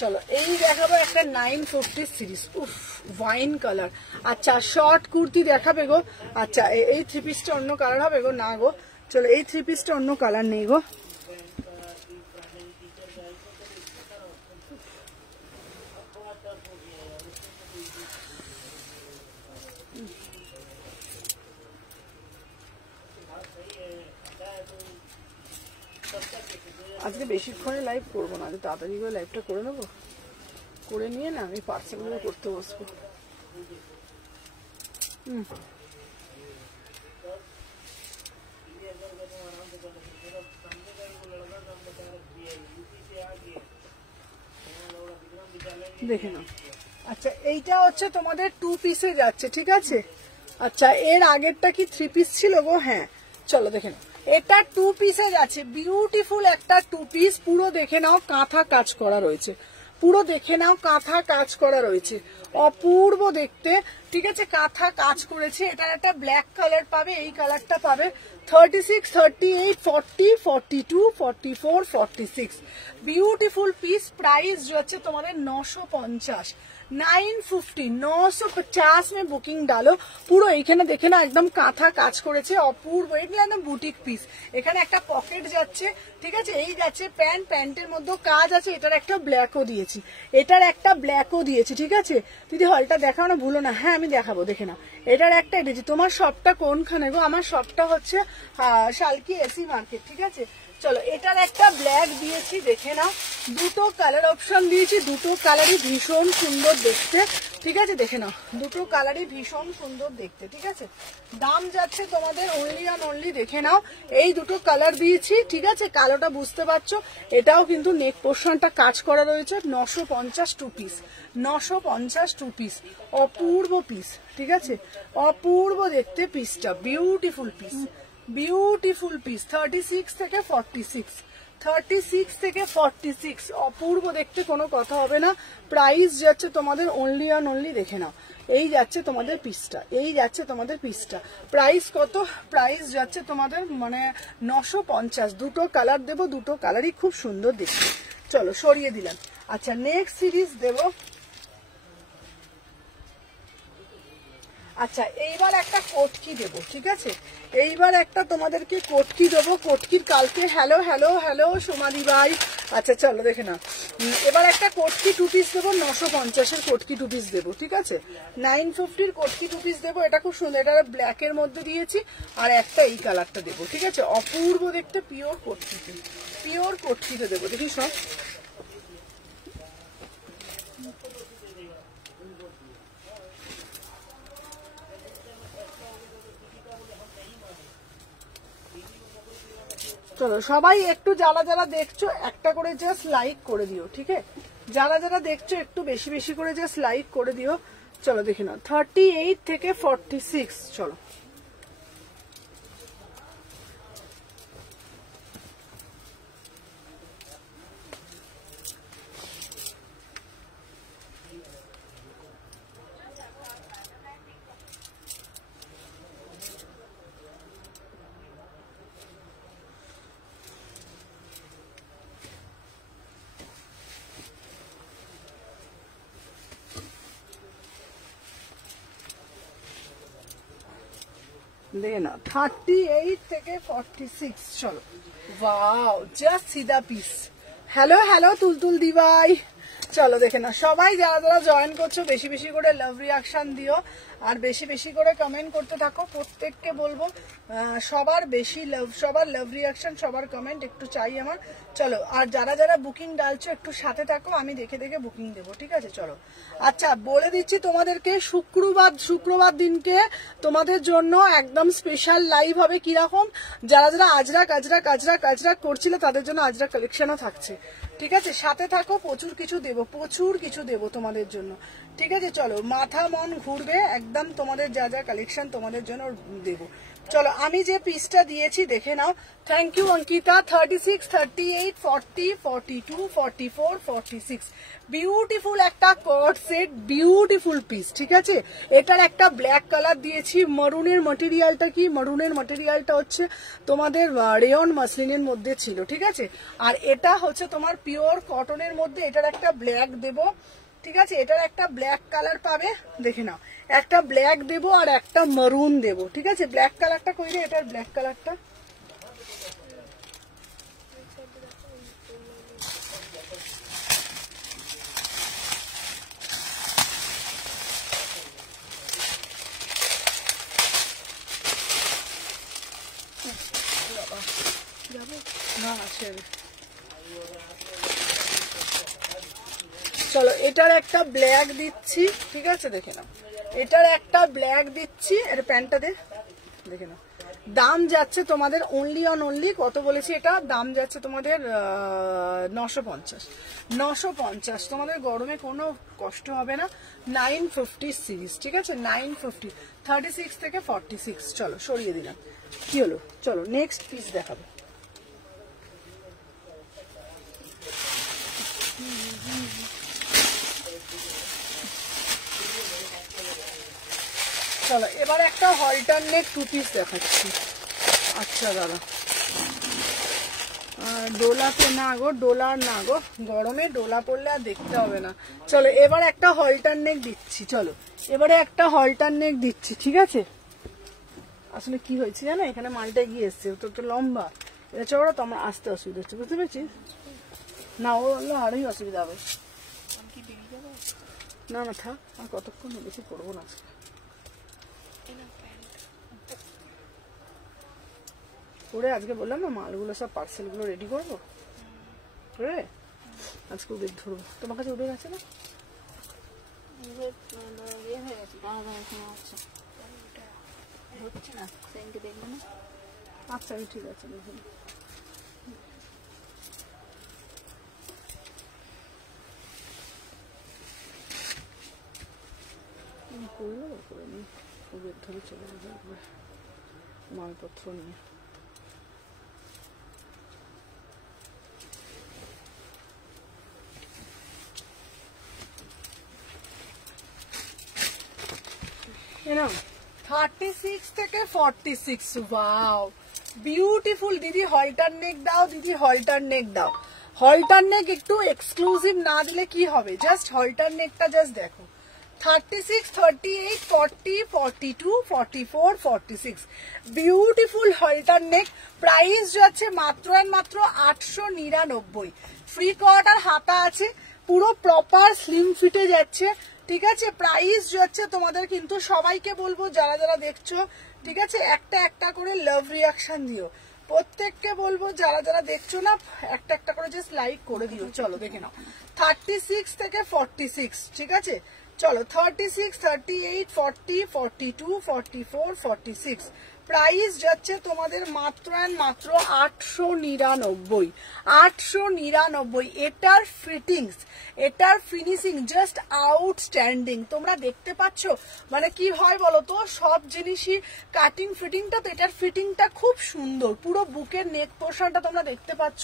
চলো এই দেখাবো একটা 950 সিরিজ, উফ ওয়াইন কালার। আচ্ছা শর্ট কুর্তি দেখাবে গো? আচ্ছা এই 3 পিসটা অন্য কালার হবে গো? না গো, চলো এই 3 পিসটা অন্য কালার নেই গো। আজকে বেশিক্ষণে লাইভ করবো না, আজকে তাড়াতাড়ি করে লাইভটা করে নেবো, করে নিয়ে না আমি পার্সেলগুলো করতে বসবো। দেখে নাও। আচ্ছা এইটা হচ্ছে তোমাদের 2 পিসে যাচ্ছে, ঠিক আছে? আচ্ছা এর আগেরটা কি 3 পিস ছিল গো? হ্যাঁ চলো দেখে নাও, এটা 2 পিসে যাচ্ছে, বিউটিফুল একটা 2 পিস। পুরো দেখে নাও কাঁথা কাজ করা রয়েছে, পুরো দেখে নাও কাঁথা কাজ করা রয়েছে, অপূর্ব দেখতে, ঠিক আছে? কাঁথা কাজ করেছে। এটার একটা ব্ল্যাক কালার পাবে, এই কালারটা পাবে। 36, 38, 40, 42, 44, 46 বিউটিফুল পিস। প্রাইস যাচ্ছে তোমাদের 950, 950, 950 में बुकिंग डालो। পুরো এইখানে দেখে না একদম কাঁথা কাজ করেছে, অপূর্ব, এগুলো একদম বুটিক পিস। এখানে একটা পকেট যাচ্ছে, ঠিক আছে? এই যাচ্ছে প্যান্ট, প্যান্টের মধ্যে কাজ আছে। এটার একটা ব্ল্যাকও দিয়েছি, এটার একটা ব্ল্যাকও দিয়েছি, ঠিক আছে? দিদি হলটা দেখাও না, ভুলো না। হ্যাঁ আমি দেখাবো, দেখে না, এটার একটা দিয়েছি। তোমার শপটা কোনখানে গো? আমার শপটা হচ্ছে শালকি এসি মার্কেট, ঠিক আছে? চলো এটার একটা ব্ল্যাক দিয়েছি, দেখে নাও। দুটো কালার অপশন দিয়েছি, দুটো কালারই ভীষণ সুন্দর দেখতে, ঠিক আছে? দেখে নাও দুটো কালারই ভীষণ সুন্দর দেখতে, ঠিক আছে? দাম যাচ্ছে তোমাদের অনলি অ্যান্ড অনলি, দেখে নাও, এই দুটো কালার দিয়েছি, ঠিক আছে? কালোটা বুঝতে পারছো, এটাও কিন্তু নেক পোর্শনটা কাজ করা রয়েছে। 950 2 পিস, 950 2 পিস, অপূর্ব পিস, ঠিক আছে? অপূর্ব দেখতে পিসটা, বিউটিফুল পিস, বিউটিফুল পিস। 36 থেকে 46, 36 থেকে 46, অপূর্ব দেখতে, কোনো কথা হবে না। প্রাইস যাচ্ছে তোমাদের অনলি অ্যান্ড অনলি, দেখে নাও, এই যাচ্ছে তোমাদের পিসটা, এই যাচ্ছে তোমাদের পিসটা। প্রাইস কত? প্রাইস যাচ্ছে তোমাদের মানে 950। দুটো কালার দেবো, দুটো কালারই খুব সুন্দর দেখতে। চলো সরিয়ে দিলাম। আচ্ছা নেক্সট সিরিজ দেবো। আচ্ছা এইবার একটা কোটকি দেবো, ঠিক আছে, এইবার একটা তোমাদেরকে কোটকি দেবো। কোটকির কালকে হ্যালো হ্যালো হ্যালো সোমাদি ভাই। আচ্ছা চলো দেখে না, এবার একটা কোটকি 2 পিস দেবো, 950-এর কোটকি 2 পিস দেবো, ঠিক আছে, 950-র কোটকি 2 পিস দেবো। এটা খুব সুন্দর, এটা ব্ল্যাকের মধ্যে দিয়েছি, আর একটা এই কালারটা দেবো, ঠিক আছে, অপূর্ব দেখতে, পিওর কোটকিতে, পিওর কোটকিতে দেবো। দেখি সব চলো সবাই একটু, যারা যারা দেখছো একটা করে জাস্ট লাইক করে দিও, ঠিক আছে, যারা যারা দেখছো একটু বেশি বেশি করে জাস্ট লাইক করে দিও। চলো দেখে নাও 38 থেকে 46। চলো দেখে না 38 থেকে 46। চলো wow, just see the piece. Hello hello Tultul দিবাই। চলো দেখে না, সবাই যারা যারা জয়েন করছো বেশি বেশি করে লাভ রিয়াকশন দিও, আর বেশি বেশি করে কমেন্ট করতে থাকো। প্রত্যেককে বলবো সবার বেশি লাভ, সবার লাভ রিয়াকশন, সবার কমেন্ট একটু চাই আমার। চলো, আর যারা যারা বুকিং ডালছো একটু সাথে থাকো, আমি দেখে দেখে বুকিং দেবো, ঠিক আছে। চলো আচ্ছা বলে দিচ্ছি তোমাদেরকে, শুক্রবার দিনকে তোমাদের জন্য একদম স্পেশাল লাইভ হবে। কিরকম? যারা যারা আজরাক আজরাক আজরাক আজরাক করছিল তাদের জন্য আজরাক কালেকশনও থাকছে, ঠিক আছে, সাথে থাকো, প্রচুর কিছু দেবো, প্রচুর কিছু দেবো তোমাদের জন্য, ঠিক আছে। চলো মাথা মন ঘুরবে একদম, তোমাদের যা যা কালেকশন তোমাদের জন্য দেবো। চলো আমি যে পিসটা দিয়েছি দেখে নাও। Thank you Ankita. 36, 38, 40, 42, 44, 46, বিউটিফুল একটা কট সেট, বিউটিফুল পিস, ঠিক আছে। এটার একটা ব্ল্যাক কালার দিয়েছি। মারুনের ম্যাটেরিয়ালটা কি? মারুনের ম্যাটেরিয়ালটা হচ্ছে তোমাদের রেয়ন মাসলিনের মধ্যে ছিল, ঠিক আছে। আর এটা হচ্ছে তোমার পিওর কটনের মধ্যে, এটার একটা ব্ল্যাক দেবো, ঠিক আছে, এটার একটা ব্ল্যাক কালার পাবে, দেখে নাও, একটা ব্ল্যাক দেবো আর একটা মারুন দেবো, ঠিক আছে। ব্ল্যাক কালারটা কইরে, এটার ব্ল্যাক কালারটা না আছে। চলো এটার একটা ব্ল্যাক দিচ্ছি, ঠিক আছে, দেখে নাও, এটার একটা ব্ল্যাক দিচ্ছি। এর প্যান্টটা দেখে নাও। দাম যাচ্ছে তোমাদের অনলি অন অনলি, কত বলেছি, এটা দাম যাচ্ছে তোমাদের 950। 950, তোমাদের গরমে কোনো কষ্ট হবে না। 950 সিরিজ, ঠিক আছে, 950, 36 থেকে 46। চলো সরিয়ে দিলাম, কি হলো। চলো নেক্সট পিস দেখাবো। চলো এবার একটা হলটারনেট 2 পিস দেখাচ্ছি। আচ্ছা দাদা, ডোলাতে না গো, ডোলার না গো, গরমে ডোলা পড়লে আর দেখতে হবে না। চলো এবার একটা হলটারনেট দিচ্ছি। চলো এবারে একটা হলটারনেট দিচ্ছি, ঠিক আছে। আসলে কি হয়েছে জানো, এখানে মালটা গিয়ে এসছে, তো লম্বা, এটা চড়ো তো আমার আসতে অসুবিধা হচ্ছে, বুঝতে পেরেছিস না, ও আরোই অসুবিধা হবে। না না থাক, আর কতক্ষণ বেশি করবো না আজকে। করে আজকে বললাম না, মালগুলো সব পার্সেলগুলো রেডি করবো, করে আজকে উবের ধরবো। তোমার কাছে উবের আছে না? হচ্ছে না, দেখবে না। আচ্ছা আমি ঠিক আছে দেখুন। করলো করে নি, উবের ধরে চলে যাবে মালপত্র নিয়ে। 36 থেকে 46, ওয়াও বিউটিফুল। দিদি হলটার নেক দাও, দিদি হলটার নেক দাও। হলটার নেক একটু এক্সক্লুসিভ না দিলে কি হবে, জাস্ট হলটার নেকটা জাস্ট দেখো। 36, 38, 40, 42, 44, 46 বিউটিফুল হলটার নেক। প্রাইস যাচ্ছে মাত্র এন্ড মাত্র 899। ফ্রি কোয়ার্টার হাতা আছে, পুরো প্রপার স্লিম ফিটে যাচ্ছে, ঠিক আছে। প্রাইস যাচ্ছে তোমাদের কিন্তু সবাইকে বলবো যারা যারা দেখছো, ঠিক আছে, একটা একটা করে লাভ রিয়াকশন দিও। প্রত্যেককে বলবো যারা যারা দেখছো না, একটা একটা করে জাস্ট লাইক করে দিও। চলো দেখে নাও 36 থেকে 46, ঠিক আছে। চলো 36, 38, 40, 42, 44, 46 প্রাইস যাচ্ছে তোমাদের মাত্র এন্ড মাত্র 899। 899। এটার ফিটিংস, এটার ফিনিশিং জাস্ট আউটস্ট্যান্ডিং। তোমরা দেখতে পাচ্ছ মানে কি হয় বলো তো, সব জিনিসই কাটিং ফিটিংটা, তো এটার ফিটিংটা খুব সুন্দর। পুরো বুকের নেক পোর্শনটা তোমরা দেখতে পাচ্ছ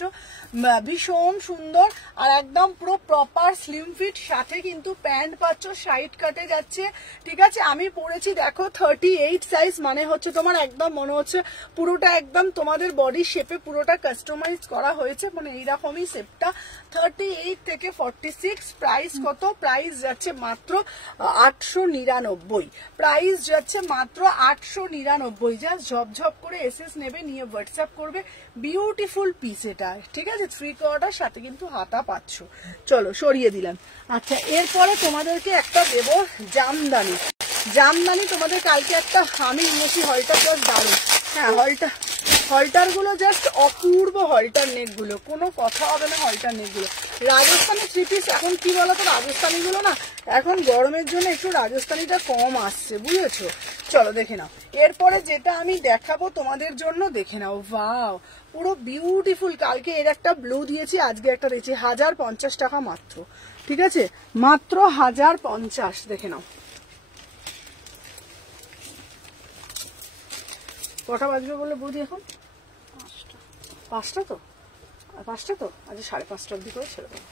ভীষণ সুন্দর, আর একদম পুরো প্রপার স্লিম ফিট। সাথে কিন্তু প্যান্ট পাচ্ছ, সাইড কাটে যাচ্ছে, ঠিক আছে। আমি পরেছি দেখো 38 সাইজ, মানে হচ্ছে তোমার একদম মনে হচ্ছে পুরোটা একদম তোমাদের বডি শেপে পুরোটা কাস্টমাইজ করা হয়েছে, মানে এইরকমই শেপটা। 38 থেকে 46 প্রাইস কত, প্রাইস যাচ্ছে মাত্র 899। প্রাইস যাচ্ছে মাত্র 899। জাস্ট ঝপঝপ করে এসএস নেবে, নিয়ে হোয়াটসঅ্যাপ করবে। বিউটিফুল পিস এটা, ঠিক আছে। 3 কোয়ার্টার সাথে কিন্তু হাতা পাচ্ছ। চলো সরিয়ে দিলাম। আচ্ছা এরপরে তোমাদেরকে একটা দেবো জামদানি। জামদানি তোমাদের কালকে একটা আমি নিয়েছি, হলটার জাস্ট দারুণ। হ্যাঁ হলটার গুলো জাস্ট অপূর্ব, হলটার নেক গুলো কোনো কথা হবে না। হলটার নেক গুলো রাজস্থানি 3 পিস, এখন কি বলতো রাজস্থানি গুলো না এখন গরমের জন্য একটু রাজস্থানিটা কম আসছে, বুঝেছো। চলো দেখে নাও এরপরে যেটা আমি দেখাবো তোমাদের জন্য, দেখে নাও। ওয়াও পুরো বিউটিফুল। কালকে এর একটা ব্লু দিয়েছি, আজকে একটা দিয়েছি। 1050 টাকা মাত্র, ঠিক আছে, মাত্র 1050। দেখে নাও কটা বাজবে বলে বৌদি এখন? 5টা তো, 5টা তো, আচ্ছা 5:30 অব্দি করে ছেড়ে দেবো।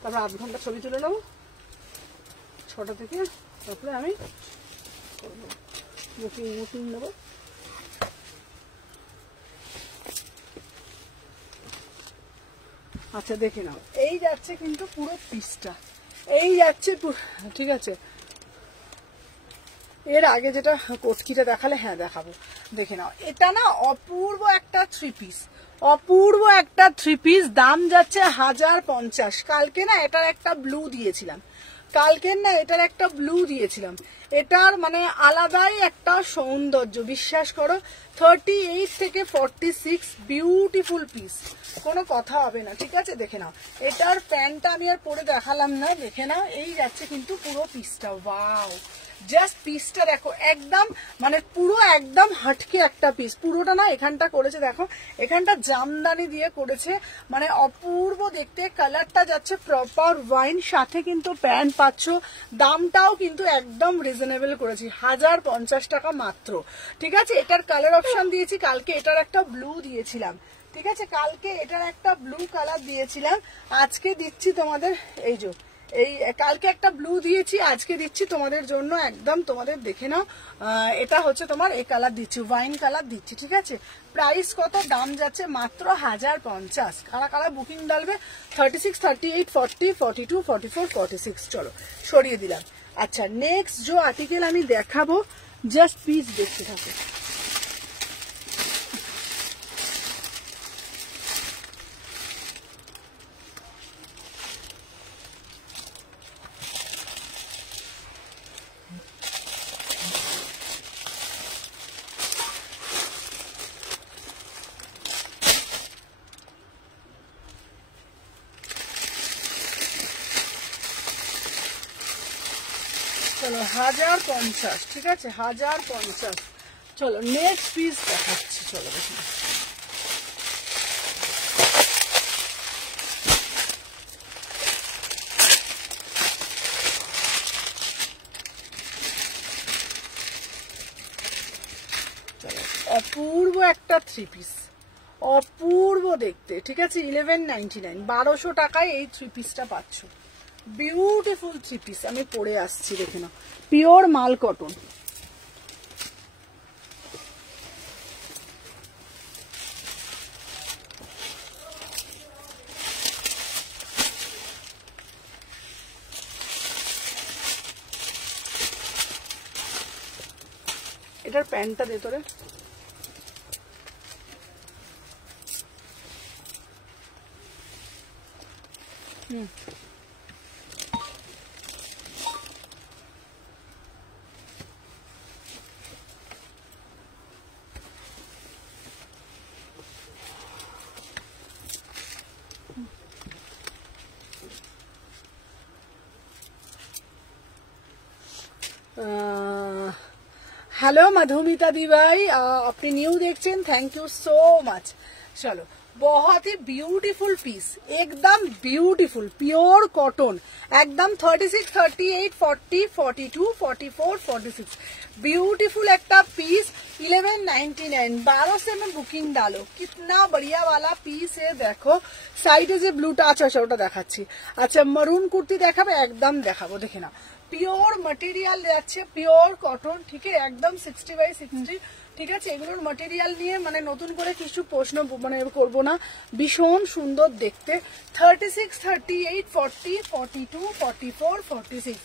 তারপর 8 ঘন্টা ছবি তুলে নেবো 6টা থেকে, তারপরে আমি বুকিং নেবো। আচ্ছা দেখে নাও, এই যাচ্ছে কিন্তু পুরো পিসটা, এই যাচ্ছে, ঠিক আছে। এর আগে যেটা কোটকিটা দেখালে, হ্যাঁ দেখাবো, দেখে নাও। এটা না অপূর্ব একটা 3 পিস, অপূর্ব একটা 3 পিস। দাম যাচ্ছে 1050। কালকে না এটার একটা ব্লু দিয়েছিলাম, এটার মানে আলাদাই একটা সৌন্দর্য, বিশ্বাস করো। 38 থেকে 46 বিউটিফুল পিস, কোনো কথা হবে না, ঠিক আছে। দেখে নাও এটার প্যান্টটা আমি আর পরে দেখালাম না, দেখে নাও। এই যাচ্ছে কিন্তু পুরো পিসটা। ওয়াও জাস্ট পিসটা দেখো, একদম মানে পুরো একদম হাটকে একটা পিস। পুরোটা না এখানটা করেছে দেখো, এখানটা জামদানি দিয়ে করেছে, মানে অপূর্ব দেখতে। কালারটা যাচ্ছে প্রপার ওয়াইন, সাথে কিন্তু প্যান্ট পাচ্ছ। দামটাও কিন্তু একদম রিজনেবল করেছি, 1050 টাকা মাত্র, ঠিক আছে। এটার কালার অপশন দিয়েছি, কালকে এটার একটা ব্লু দিয়েছিলাম, ঠিক আছে। কালকে এটার একটা ব্লু কালার দিয়েছিলাম, আজকে দিচ্ছি তোমাদের এই যে এই, কালকে একটা ব্লু দিয়েছি, আজকে দিচ্ছি তোমাদের জন্য একদম, তোমাদের দেখে নাও। এটা হচ্ছে তোমার এই কালার দিচ্ছি, ওয়াইন কালার দিচ্ছি, ঠিক আছে। প্রাইস কত, দাম যাচ্ছে মাত্র 1050। কারা কারা বুকিং ডালবে? 36, 38, 40, 42, 44, 46। চলো সরিয়ে দিলাম। আচ্ছা নেক্সট যে আর্টিকেল আমি দেখাবো, জাস্ট পিস দেখতে থাকো। চলো 1050, ঠিক আছে, 1050। চলো নেক্সট পিস দেখাচ্ছি, চলো দেখুন। অপূর্ব একটা 3 পিস, অপূর্ব দেখতে, ঠিক আছে। 1199, 1200 টাকায় এই 3 পিসটা পাচ্ছ। বিউটিফুল 3 পিস, আমি পরে আসছি, দেখে নাও। পিওর মাল কটন, এটার প্যান্টটা দে তোরে। हेलो मधुमिता दी भाई, अपनी न्यू देखছেন, थैंक यू सो मच। चलो बहुत ही ब्यूटीफुल पीस, एकदम ब्यूटीफुल प्योर कॉटन, एकदम 36, 38, 40, 42, 44, 46 ब्यूटीफुल एक पीस 1199। 12 से मैं बुकिंग डालो, कितना बढ़िया वाला पीस है। देखो साइडे যে ব্লুটা আছে ওটা দেখাচ্ছি। আচ্ছা মারুন কুর্তি দেখাবে, একদম দেখাবো, দেখে না পিওর ম্যাটেরিয়াল যাচ্ছে, পিওর কটন, ঠিক আছে, একদম 60 বাই 60, ঠিক আছে। এগুলোর ম্যাটেরিয়াল নিয়ে মানে নতুন করে কিছু প্রশ্ন মানে করবো না, ভীষণ সুন্দর দেখতে। 36, 38, 40, 42, 44, 46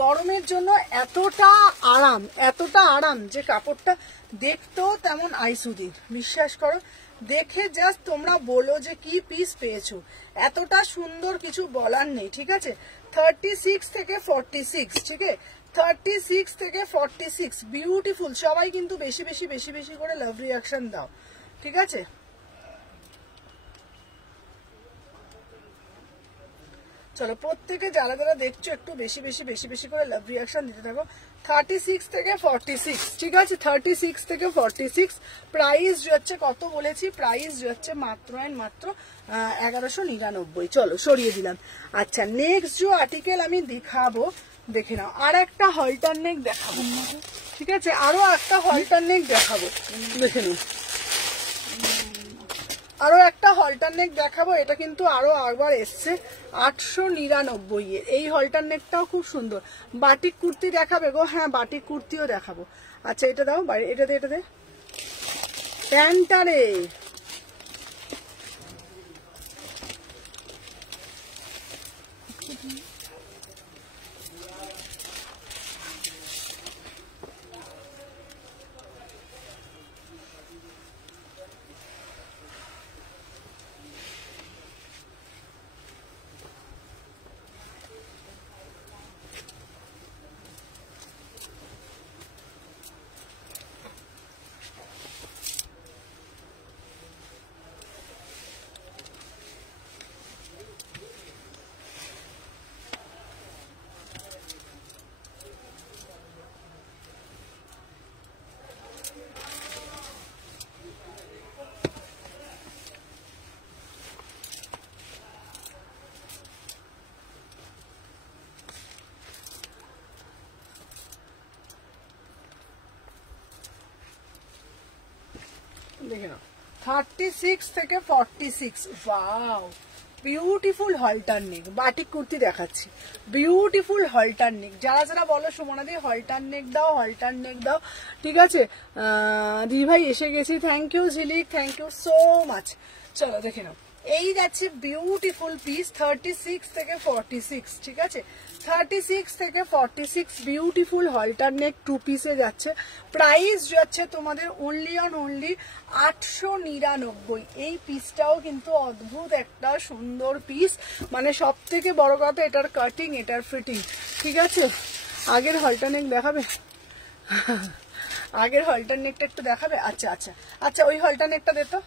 গরমের জন্য এতটা আরাম যে কাপড়টা দেখতেও তেমন আইসুদিন, বিশ্বাস করো। দেখে জাস্ট তোমরা বলো যে কি পিস পেয়েছো, এতটা সুন্দর কিছু বলার নেই, ঠিক আছে। 36 থেকে 46, ঠিক আছে, 36 থেকে 46 বিউটিফুল। সবাই কিন্তু বেশি বেশি বেশি বেশি করে লাভ রিঅ্যাকশন দাও, ঠিক আছে। চলো প্রত্যেকে যারা যারা দেখছো একটু বেশি বেশি বেশি বেশি করে লাভ রিঅ্যাকশন দিতে থাকো। 36 থেকে 46, ঠিক আছে, 36 থেকে 46 প্রাইস যাচ্ছে কত বলেছি, প্রাইস যাচ্ছে মাত্র মাত্র 1199। চলো সরিয়ে দিলাম। আচ্ছা নেক্সট যে আর্টিকেল আমি দেখাবো, দেখে নাও, আর একটা হলটার নেক দেখাবো, ঠিক আছে, আরো একটা হলটার নেক দেখাবো, দেখে নাও, আরো একটা হলটার নেক দেখাবো। এটা কিন্তু আরো একবার এসছে 899 এর। এই হলটার নেকটাও খুব সুন্দর। বাটিক কুর্তি দেখাবে গো, হ্যাঁ বাটিক কুর্তিও দেখাবো। আচ্ছা এটা দাও, এটা দে প্যান্টটা রে, দেখে নাও 36 থেকে 46। ওয়াও বিউটিফুল হলটার নেক, বাটিক কুর্তি দেখাচ্ছি, বিউটিফুল হলটার নেক। যারা যারা বলো সুমনা দি হলটার নেক দাও, হলটার নেক দাও, ঠিক আছে। দি ভাই এসে গেছি, thank you Jhilik, thank you so much. চলো দেখে নাও, এই যাচ্ছে বিউটিফুল পিস 36 থেকে 46, ঠিক আছে, 36 থেকে 46 বিউটিফুল হলটার নেক টু পিসে যাচ্ছে। প্রাইস যাচ্ছে তোমাদের অনলি অন অনলি 899। এই পিসটাও কিন্তু অদ্ভুত একটা সুন্দর পিস, মানে সব থেকে বড় কথা এটার কাটিং, এটার ফিটিং, ঠিক আছে। আগের হলটার নেক দেখাবে, আগের হলটার নেকটা একটু দেখাবে। আচ্ছা আচ্ছা আচ্ছা ওই হলটার নেকটা দে তো,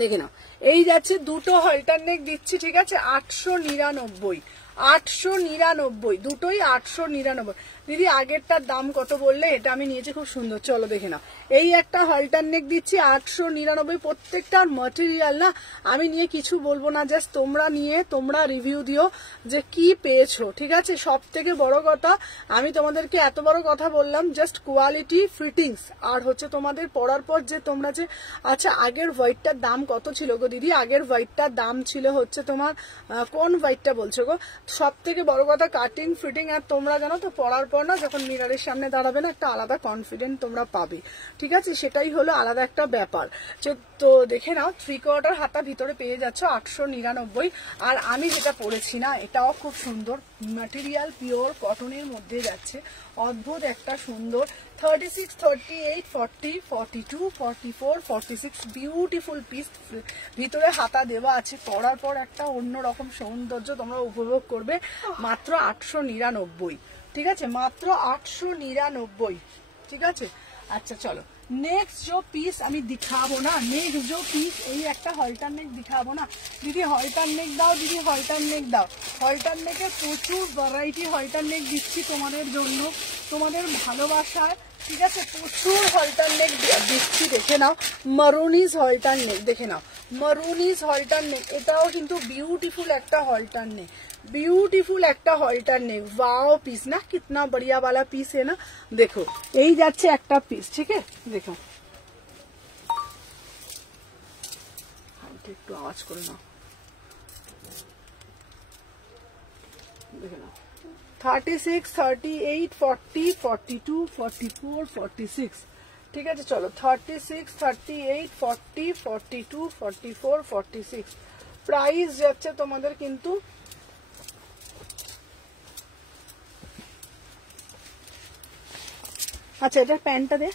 দেখে নাও। এই যাচ্ছে দুটো হলটার নেক দিচ্ছি, ঠিক আছে, 899, 899, দুটোই 899। দিদি আগেরটার দাম কত বললে? এটা আমি নিয়েছি, খুব সুন্দর। চলো দেখে নাও, এই একটা হলটার নেক দিচ্ছি 899। প্রত্যেকটার ম্যাটেরিয়াল না আমি নিয়ে কিছু বলবো না, জাস্ট তোমরা নিয়ে তোমরা রিভিউ দিও যে কি পেয়েছো, ঠিক আছে। সব থেকে বড় কথা আমি তোমাদেরকে এত বড় কথা বললাম, জাস্ট কোয়ালিটি, ফিটিংস, আর হচ্ছে তোমাদের পরার পর যে তোমরা যে, আচ্ছা আগের হোয়াইটটার দাম কত ছিল গো দিদি? আগের হোয়াইটটার দাম ছিল হচ্ছে তোমার, কোন হোয়াইটটা বলছো গো? সব থেকে বড় কথা কাটিং, ফিটিং, আর তোমরা জানো তো পরার পর না যখন মিররের সামনে দাঁড়াবে না একটা আলাদা কনফিডেন্ট তোমরা পাবে, ঠিক আছে, সেটাই হলো আলাদা একটা ব্যাপার। তো দেখে নাও 3/4 হাতা ভিতরে পেয়ে যাচ্ছ 899। আর আমি যেটা পরেছি না এটাও খুব সুন্দর, ম্যাটেরিয়াল পিওর কটনের মধ্যে যাচ্ছে, অদ্ভুত একটা সুন্দর 36, 38, 40, 42, 44, 46 বিউটিফুল পিস। ভিতরে হাতা দেওয়া আছে, পরার পর একটা অন্যরকম সৌন্দর্য তোমরা উপভোগ করবে। মাত্র 899, ঠিক আছে, মাত্র 899, ঠিক আছে। अच्छा चलो नेक्स्ट जो पीस আমি दिखाबो ना, नेक्स्ट जो पीस এই একটা হলটার নেক दिखाबो ना। দিদি হলটার নেক দাও, দিদি হলটার নেক দাও। হলটার নেকে প্রচুর ভ্যারাইটি হলটার নেক দিচ্ছি তোমাদের জন্য, তোমাদের ভালোবাসায়, ঠিক আছে। প্রচুর হলটার নেক দিচ্ছি, দেখে নাও। মারুনিজ হলটার নেক দেখে নাও, মারুনিজ হলটার নেক, এটাও কিন্তু বিউটিফুল একটা হলটার নেক, ब्यूटीफुल একটা হলটার নেক। वाओ पीस ना, कितना बढ़िया वाला पीस है ना। देखो এই যাচ্ছে একটা পিস, ঠিক আছে। দেখো একটু আওয়াজ করে নাও, দেখো না। 36, 38, 40, 42, 44, 46, ঠিক আছে। চলো 36, 38, 40, 42, 44, 46 প্রাইস যাচ্ছে তোমাদের কিন্তু अच्छा এটা প্যান্টটা দে।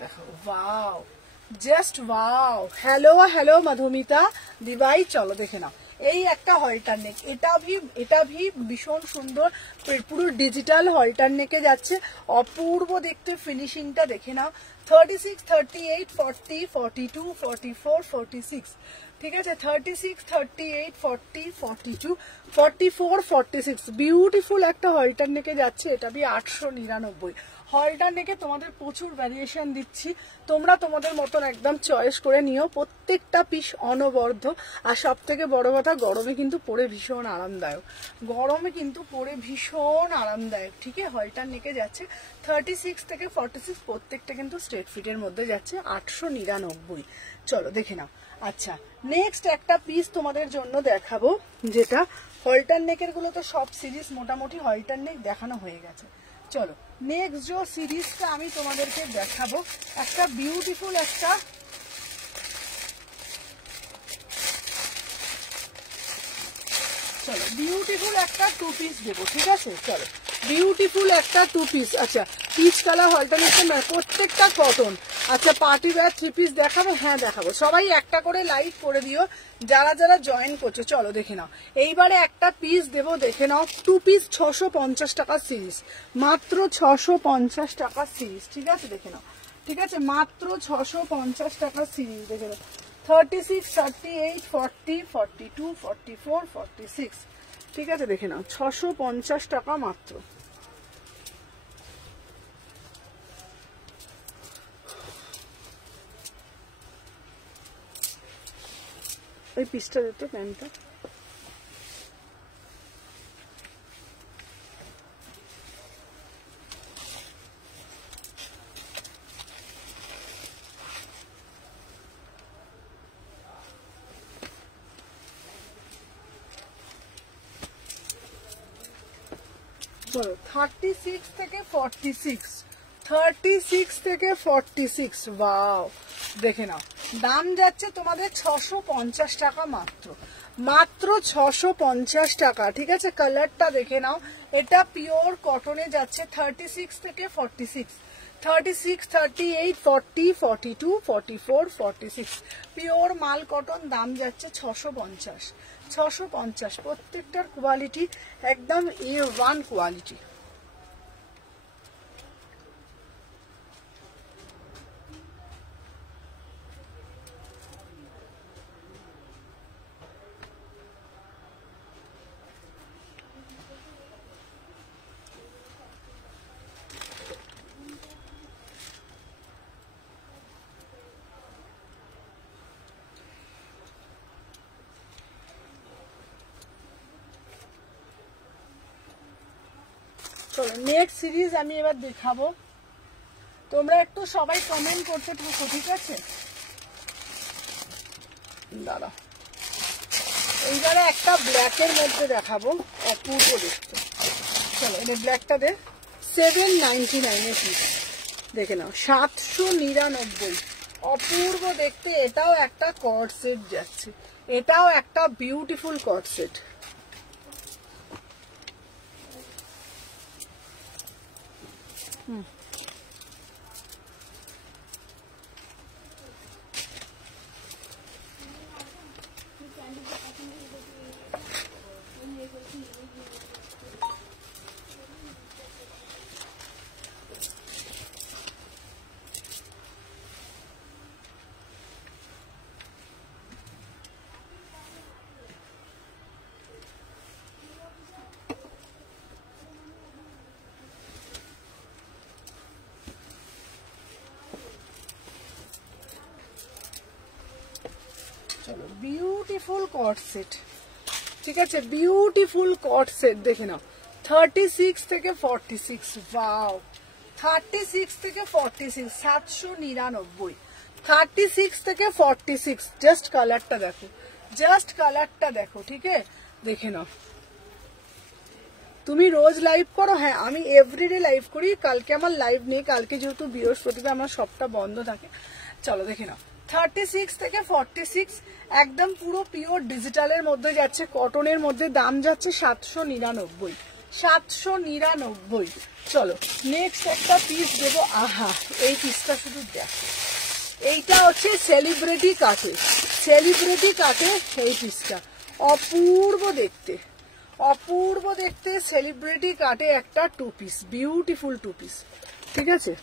देखो wow, just wow. Hello hello Madhumita দিবাই, চলো দেখে নাও। এই একটা হলটার নেক, এটা ভি ভীষণ সুন্দর, পুরো ডিজিটাল হলটার নেকে যাচ্ছে, অপূর্ব দেখতে ফিনিশিংটা দেখে নাও। 36, 38, 40, 42, 44, 46, ঠিক আছে। 36, 38, 40, 42, 44, 46 বিউটিফুল একটা হলটার নেকে যাচ্ছে, এটা ভি 899। হলটার নেকে তোমাদের প্রচুর ভ্যারিয়েশন দিচ্ছি, তোমরা তোমাদের মতন একদম চয়েস করে নিও। প্রত্যেকটা পিস অনবদ্য, আর সব থেকে বড় কথা গরমে কিন্তু পরে ভীষণ আরামদায়ক, গরমে কিন্তু পরে ভীষণ আরামদায়ক, ঠিক আছে। হলটার নেকে যাচ্ছে 36 থেকে 46, প্রত্যেকটা কিন্তু স্ট্রেট ফিটের মধ্যে যাচ্ছে 899। চলো দেখে নাও। আচ্ছা নেক্সট একটা পিস তোমাদের জন্য দেখাবো, যেটা হলটার নেকের গুলো তো সব সিরিজ মোটামুটি হলটার নেক দেখানো হয়ে গেছে। চলো নেক্সট যে সিরিজটা আমি তোমাদেরকে দেখাবো, একটা বিউটিফুল একটা চলো বিউটিফুল একটা টু পিস দেবো, ঠিক আছে। চলো বিউটিফুল একটা টু পিস। আচ্ছা পিচ কালার অল্টারনেটিভ না, প্রত্যেকটা কটন। আচ্ছা পার্টি ওয়্যার থ্রি পিস দেখাবো, হ্যাঁ দেখাবো। সবাই একটা করে লাইক করে দিও যারা যারা জয়েন করছো। চলো দেখে নাও, এইবারে একটা পিস দেবো, দেখে নাও। টু পিস 650 টাকা সিরিজ, মাত্র 650 টাকা সিরিজ, ঠিক আছে। দেখে নাও, ঠিক আছে, মাত্র 650 টাকা সিরিজ, দেখে নাও। 36, 38, 40, 42, 44, 46, ঠিক আছে। দেখে নাও 650 টাকা মাত্র। ওই পিসটা দিত প্যান্টটা, চলো 36 থেকে 46, 36 থেকে 46, ওয়াও দেখে নাও। দাম যাচ্ছে তোমাদের 650 টাকা মাত্র, মাত্র 650 টাকা, ঠিক আছে। কালারটা দেখে নাও, এটা পিওর কটনে যাচ্ছে 36 থেকে 46, 36, 38, 40, 42, 44, 46 পিওর মাল কটন। দাম যাচ্ছে 650, 650। প্রত্যেকটার কোয়ালিটি একদম A1 কোয়ালিটি। চলো নেক্সট সিরিজ আমি এবার দেখাবো, তোমরা একটু সবাই কমেন্ট করতে থাকো, ঠিক আছে? দাঁড়া, এইবারে একটা ব্ল্যাকের মধ্যে দেখাবো, অপূর্ব দেখতে। চলো এটা ব্ল্যাকটা দে, 799 পিস, দেখে নাও, 799, অপূর্ব দেখতে। এটাও একটা কর্ড সেট যাচ্ছে, এটাও একটা বিউটিফুল কর্ড সেট। চলো বিউটিফুল কর্ড সেট, ঠিক আছে, বিউটিফুল কর্ড সেট দেখে নাও, 36 থেকে 46, ওয়াও, 36 থেকে 46, 799, 36 থেকে 46, জাস্ট কালারটা দেখো, জাস্ট কালারটা দেখো, ঠিক আছে, দেখে নাও। তুমি রোজ লাইভ করো? হ্যাঁ, আমি এভরিডে লাইভ করি, কালকে আমার লাইভ নেই, কালকে যেহেতু বৃহস্পতিবার আমার সবটা বন্ধ থাকে। চলো দেখে নাও, 36 থেকে 46, একদম পুরো পিওর ডিজিটালের মধ্যে যাচ্ছে, কটনের মধ্যে, দাম যাচ্ছে 799, 799। চলো নেক্সট একটা পিস দেবো, আহা এই পিসটা শুধু দেখো, এইটা হচ্ছে সেলিব্রিটি কাটে, সেলিব্রিটি কাটে এই পিসটা, অপূর্ব দেখতে, অপূর্ব দেখতে, সেলিব্রিটি কাটে একটা 2 পিস, বিউটিফুল 2 পিস, ঠিক আছে।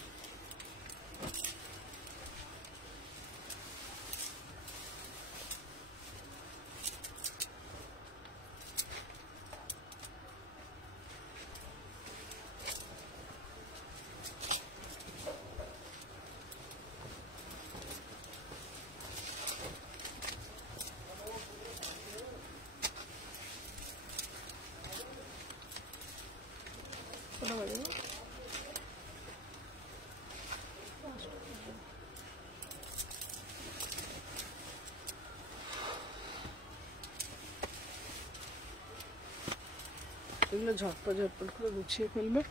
এগুলো ঝটপট ঝটপট করে গুছিয়ে ফেলবে।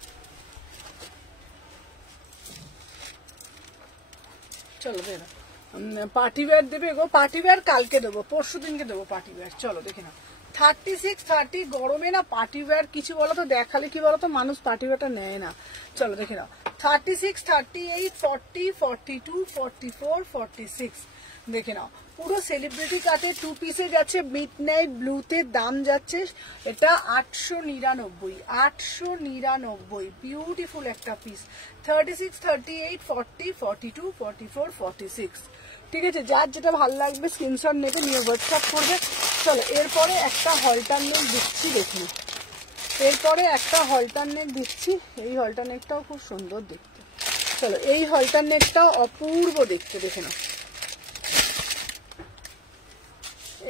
চলো বেরো, পার্টি ওয়্যার দেবে গো, পার্টি ওয়্যার কালকে দেবো, পরশু দিনকে দেবো পার্টি ওয়্যার। চলো দেখে নাও, 36, 30, গরমে না পার্টি ওয়্যার কিছু বলতো দেখালে কি বলতো মানুষ পার্টি ওয়্যারটা নেয় না। চলো দেখে নাও, 36, 38, 40, 42, 44, 46, দেখে নাও, পুরো সেলিব্রিটি কাটে 2 পিসে যাচ্ছে, মিডনাইট ব্লুতে, দাম যাচ্ছে এটা 899, 899, বিউটিফুল একটা পিস, 36, 38, 40, 42, 44, 46, ঠিক আছে। যার যেটা ভালো লাগবে স্ক্রিনশট নেবে, নিয়ে হোয়াটসঅ্যাপ করবে। চলো এরপরে একটা হলটার নেক দিচ্ছি, দেখুন, এরপরে একটা হলটার নেক দিচ্ছি, এই হলটার নেকটাও খুব সুন্দর দেখতে। চলো এই হলটার নেকটাও অপূর্ব দেখতে, দেখে নাও,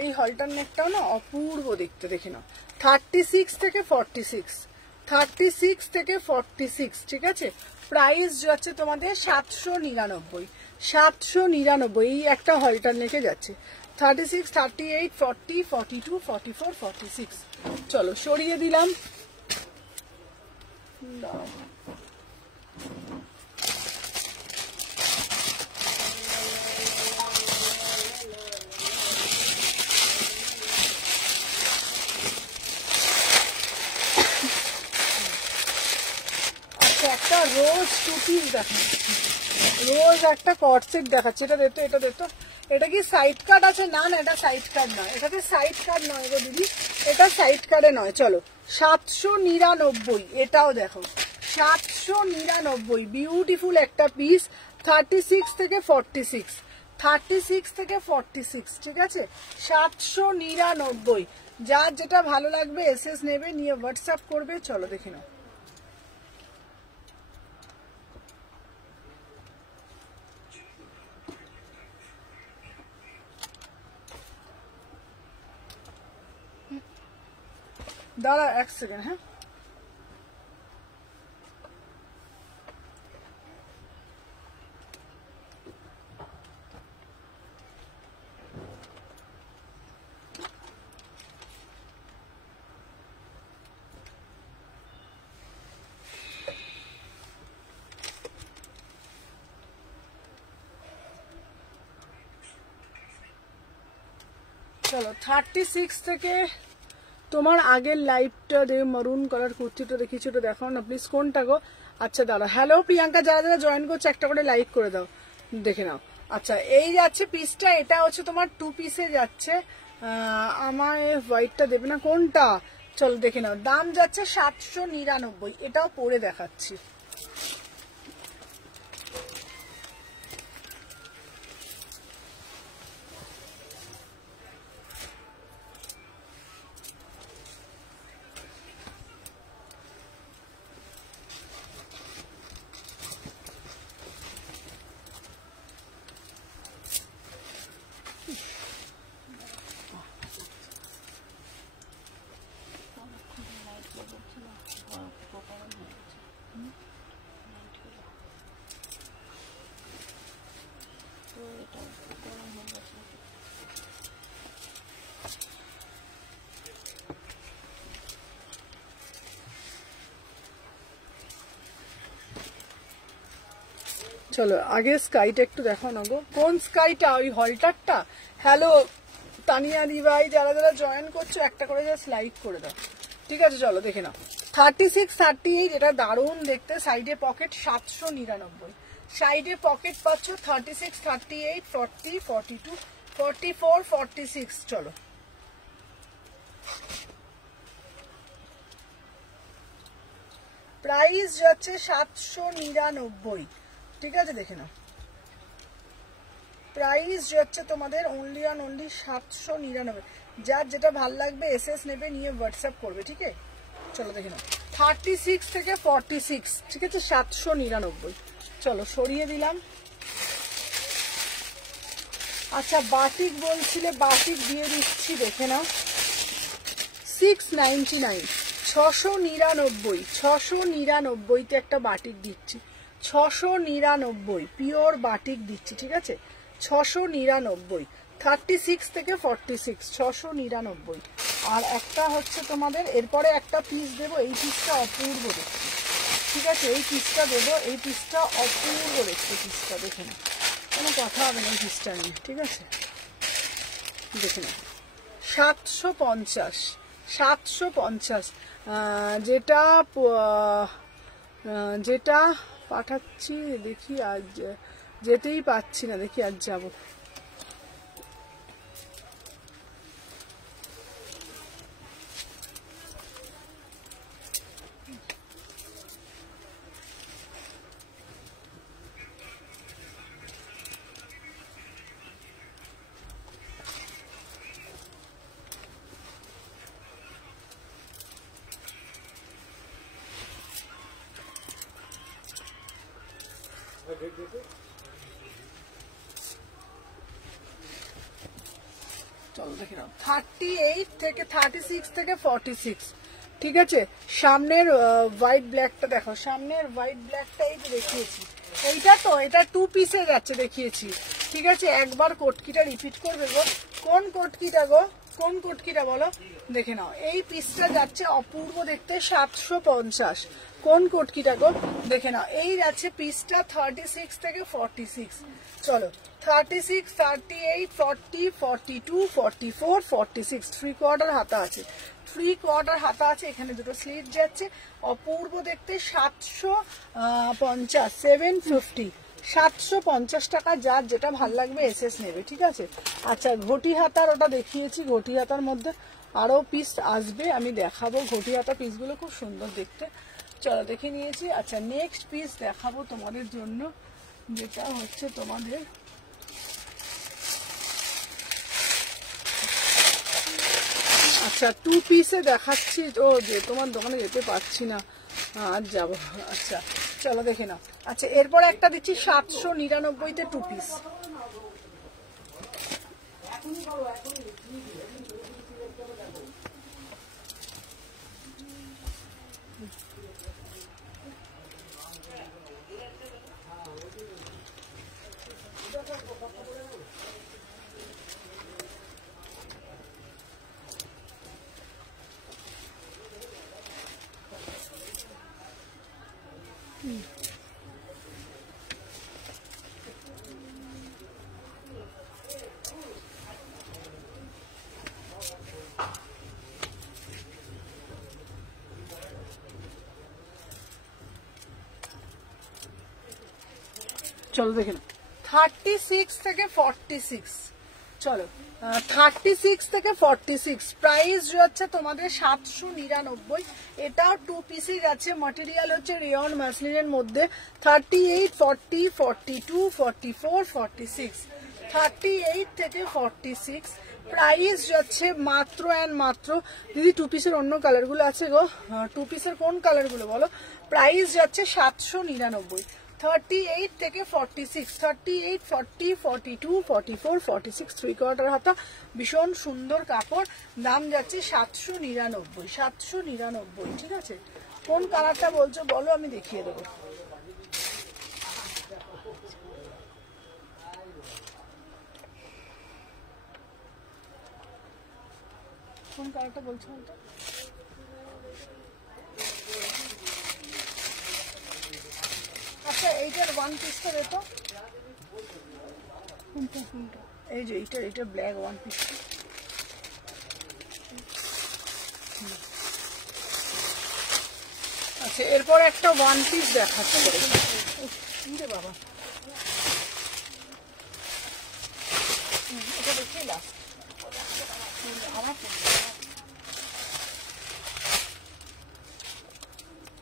এই হলটার নেকটাও না অপূর্ব দেখতে, দেখে নাও, 36 থেকে 46, 36 থেকে 46, ঠিক আছে। প্রাইস যাচ্ছে তোমাদের 799, 799, এই একটা হলটার নেকে যাচ্ছে, 36, 38, 40, 42, 44, 46। চলো সরিয়ে দিলাম, একটা রোজ 2 পিস দেখাচ্ছি, রোজ একটা কট সেট দেখাচ্ছি, এটা দেখতো, এটা দেখতো, এটা কি সাইড কাট আছে? না না, এটা সাইড কাট নয়, এটাতে সাইড কাট নয় গো দিদি, এটা সাইড কাটে নয়। চলো 799, এটাও দেখো 799, বিউটিফুল একটা পিস, 36 থেকে 46, 36 থেকে 46, ঠিক আছে, 799। যার যেটা ভালো লাগবে এসএস নেবে, নিয়ে হোয়াটসঅ্যাপ করবে। চলো দেখে নাও, দাঁড়া 1 সেকেন্ড, হ্যাঁ, 799, চলো 36 থেকে তোমার আগের লাইভটা মারুন কালার কুর্তিটা দেখিয়েছি, ওটা দেখাও না প্লিজ, কোনটা গো? আচ্ছা দাঁড়া, হ্যালো প্রিয়াঙ্কা, যারা যারা জয়েন করছে একটা করে লাইক করে দাও, দেখে নাও। আচ্ছা এই যাচ্ছে পিসটা, এটা হচ্ছে তোমার 2 পিসে যাচ্ছে। আমায় হোয়াইটটা দেবে না, কোনটা? চলো দেখে নাও, দাম যাচ্ছে 799, এটাও পরে দেখাচ্ছি। চলো আগে স্কাইটা একটু দেখাও না গো, কোন স্কাইটা? ওই হলটারটা? হ্যালো তানিয়া দি ভাই, যারা যারা জয়েন করছো একটা করে জাস্ট লাইক করে দাও, ঠিক আছে? চলো দেখে নাও 36 38, এটা দারুণ দেখতে, সাইডে পকেট 799, সাইডে পকেট পাচ্ছ 36 38 40 42 44 46। চলো প্রাইস যাচ্ছে 799, ঠিক আছে? দেখে নাও প্রাইস যাচ্ছে তোমাদের অনলি অন অনলি 799। যার যেটা ভাল লাগবে এসএস নেবে, নিয়ে হোয়াটসঅ্যাপ করবে, ঠিক আছে? চলো দেখে নাও 36 থেকে 46, ঠিক আছে? 799। চলো সরিয়ে দিলাম। আচ্ছা বাটিক বলছিলে, বাটিক দিয়ে দিচ্ছি, দেখে নাও 699, 699, 699তে একটা বাটিক দিচ্ছি, 699 পিওর বাটিক দিচ্ছি, ঠিক আছে? 699, 36 থেকে 46, 699। আর একটা হচ্ছে তোমাদের এরপরে একটা পিস দেবো, এই পিসটা অপূর্ব দেখতে, ঠিক আছে? এই পিসটা দেবো, এই পিসটা অপূর্ব দেখতে, পিসটা দেখে না, কোনো কথা হবে না এই পিসটা নিয়ে, ঠিক আছে? দেখে না 750, 750, যেটা যেটা পাঠাচ্ছি, দেখি আজ যেতেই পাচ্ছি না, দেখি আজ যাবো। চলো দেখে নাও 38 থেকে 36 থেকে 46, ঠিক আছে? সামনের হোয়াইট ব্ল্যাকটা দেখো, সামনের হোয়াইট ব্ল্যাকটা এই দেখিয়েছি, এইটা তো এটা 2 পিসে যাচ্ছে দেখিয়েছি, ঠিক আছে? একবার কোটকিটা রিপিট করবে গো, কোন কোটকিটা গো, কোন কোটকিটা বলো? দেখে নাও এই পিসটা যাচ্ছে অপূর্ব দেখতে 750, কোন কোটকিটা গো? দেখে নাও এই যাচ্ছে পিসটা 36 থেকে 46। চলো 36 38 40 42 44 46, 3/4 হাতা আছে, 3/4 হাতা আছে, এখানে দুটো স্লিভ যাচ্ছে, অপূর্ব দেখতে 750, 750, 750 টাকা। যার যেটা ভাল লাগবে এসএস নেবে, ঠিক আছে? আচ্ছা ঘটি হাতার ওটা দেখিয়েছি, ঘটি হাতার মধ্যে আরো পিস আসবে, আমি দেখাবো। ঘটি হাতা পিসগুলো খুব সুন্দর দেখতে, চলো দেখে নিয়েছি। আচ্ছা নেক্সট পিস দেখাবো তোমাদের জন্য, যেটা হচ্ছে তোমাদের আচ্ছা 2 পিসে দেখাচ্ছি, ও যে তোমার দোকানে যেতে পারছি না, আজ যাবো। আচ্ছা চলো দেখে নাও। আচ্ছা এরপর একটা দিচ্ছি 799তে 2 পিস, চলো দেখে নাও 36 থেকে 46, চলো 36 থেকে 46 প্রাইস যাচ্ছে তোমাদের 799। এটাও 2 পিসই যাচ্ছে, ম্যাটেরিয়াল হচ্ছে রেয়ন মাসলিনের মধ্যে। 38, 40, 42, 44, 46, 38 থেকে 46 প্রাইস যাচ্ছে মাত্র অ্যান্ড মাত্র। দিদি 2 পিসের অন্য কালারগুলো আছে গো, 2 পিসের কোন কালারগুলো বলো? প্রাইস যাচ্ছে 799। 38 থেকে 46, 38, 40, 42, 44, 46 3/4 হাতা, ভীষণ সুন্দর কাপড়, দাম যাচ্ছে 799, 799। ঠিক আছে, কোন কালারটা বলছো বলো, আমি দেখিয়ে দেবো। কোন কালারটা বলছো বলতো? আচ্ছা এইটার 1 পিসটা দেখো, এই যে এইটা ব্ল্যাক 1 পিস। আচ্ছা এরপর একটা 1 পিস দেখাচ্ছি বাবা, এটা দেখি লাস্ট।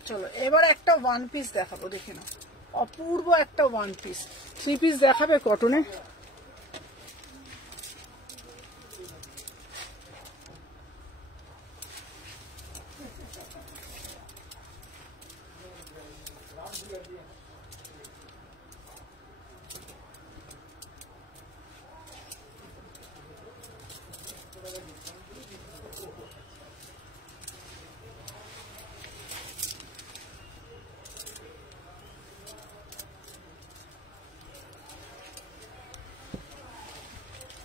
চলো এবার একটা 1 পিস দেখাবো, দেখে নাও, অপূর্ব একটা 1 পিস। 3 পিস দেখাবে কটনে?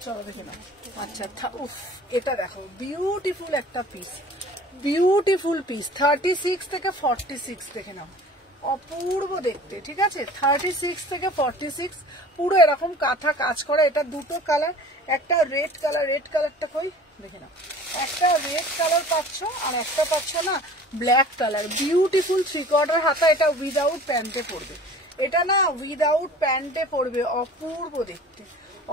চলো দেখে নাও। আচ্ছা উফ, এটা দেখো বিউটিফুল একটা পিস, বিউটিফুল পিস। 36 থেকে 46 দেখে নাও, অপূর্ব দেখতে। ঠিক আছে, 36 থেকে 46 পুরো এরকম কাঁথা কাজ করা। এটা দুটো কালার, একটা রেড কালার, রেড কালারটা কই দেখে নাও, একটা রেড কালার পাচ্ছ আর একটা পাচ্ছ না ব্ল্যাক কালার। বিউটিফুল 3/4 হাতা, এটা উইদাউট প্যান্টে পড়বে, এটা না উইদাউট প্যান্টে পড়বে, অপূর্ব দেখতে,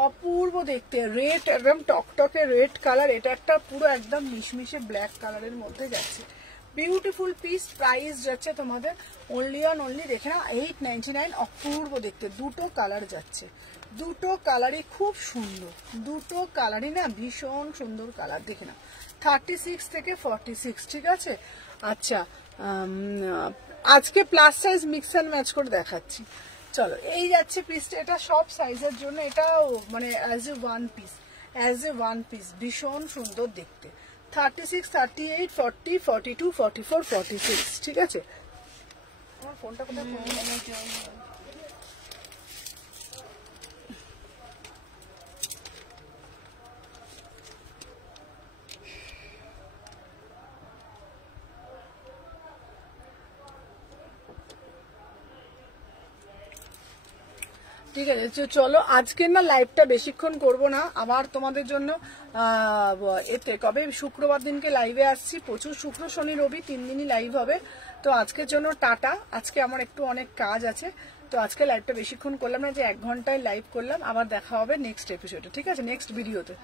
অপূর্ব দেখতে। রেড একদম টকটকে রেড কালার, এটা একটা পুরো একদম মিশমিশে ব্ল্যাক কালারের মধ্যে যাচ্ছে। বিউটিফুল পিস, প্রাইস যাচ্ছে তোমাদের অনলি অন অনলি দেখে না 899। অপূর্ব দেখতে, দুটো কালার যাচ্ছে, দুটো কালারই খুব সুন্দর, দুটো কালারই না ভীষণ সুন্দর কালার। দেখে না 36 থেকে 46। ঠিক আছে, আচ্ছা আজকে plus size mix and match করে দেখাচ্ছি। চলো এই যাচ্ছে পিসটা, এটা সব সাইজের জন্য, এটাও মানে as a 1 piece, as a 1 piece ভীষণ সুন্দর দেখতে। 36, 38, 40, 42, 44, 46। ঠিক আছে, আমার ফোনটা কোথায়? ঠিক আছে, চলো আজকে না লাইভটা বেশিক্ষণ করব না, আবার তোমাদের জন্য এতে কবে শুক্রবার দিনকে লাইভে আসছি, প্রচুর শুক্র শনি রবি 3 দিনই লাইভ হবে। তো আজকের জন্য টাটা, আজকে আমার একটু অনেক কাজ আছে, তো আজকে লাইভটা বেশিক্ষণ করলাম না, যে 1 ঘন্টায় লাইভ করলাম। আবার দেখা হবে নেক্সট এপিসোডে, ঠিক আছে, নেক্সট ভিডিওতে।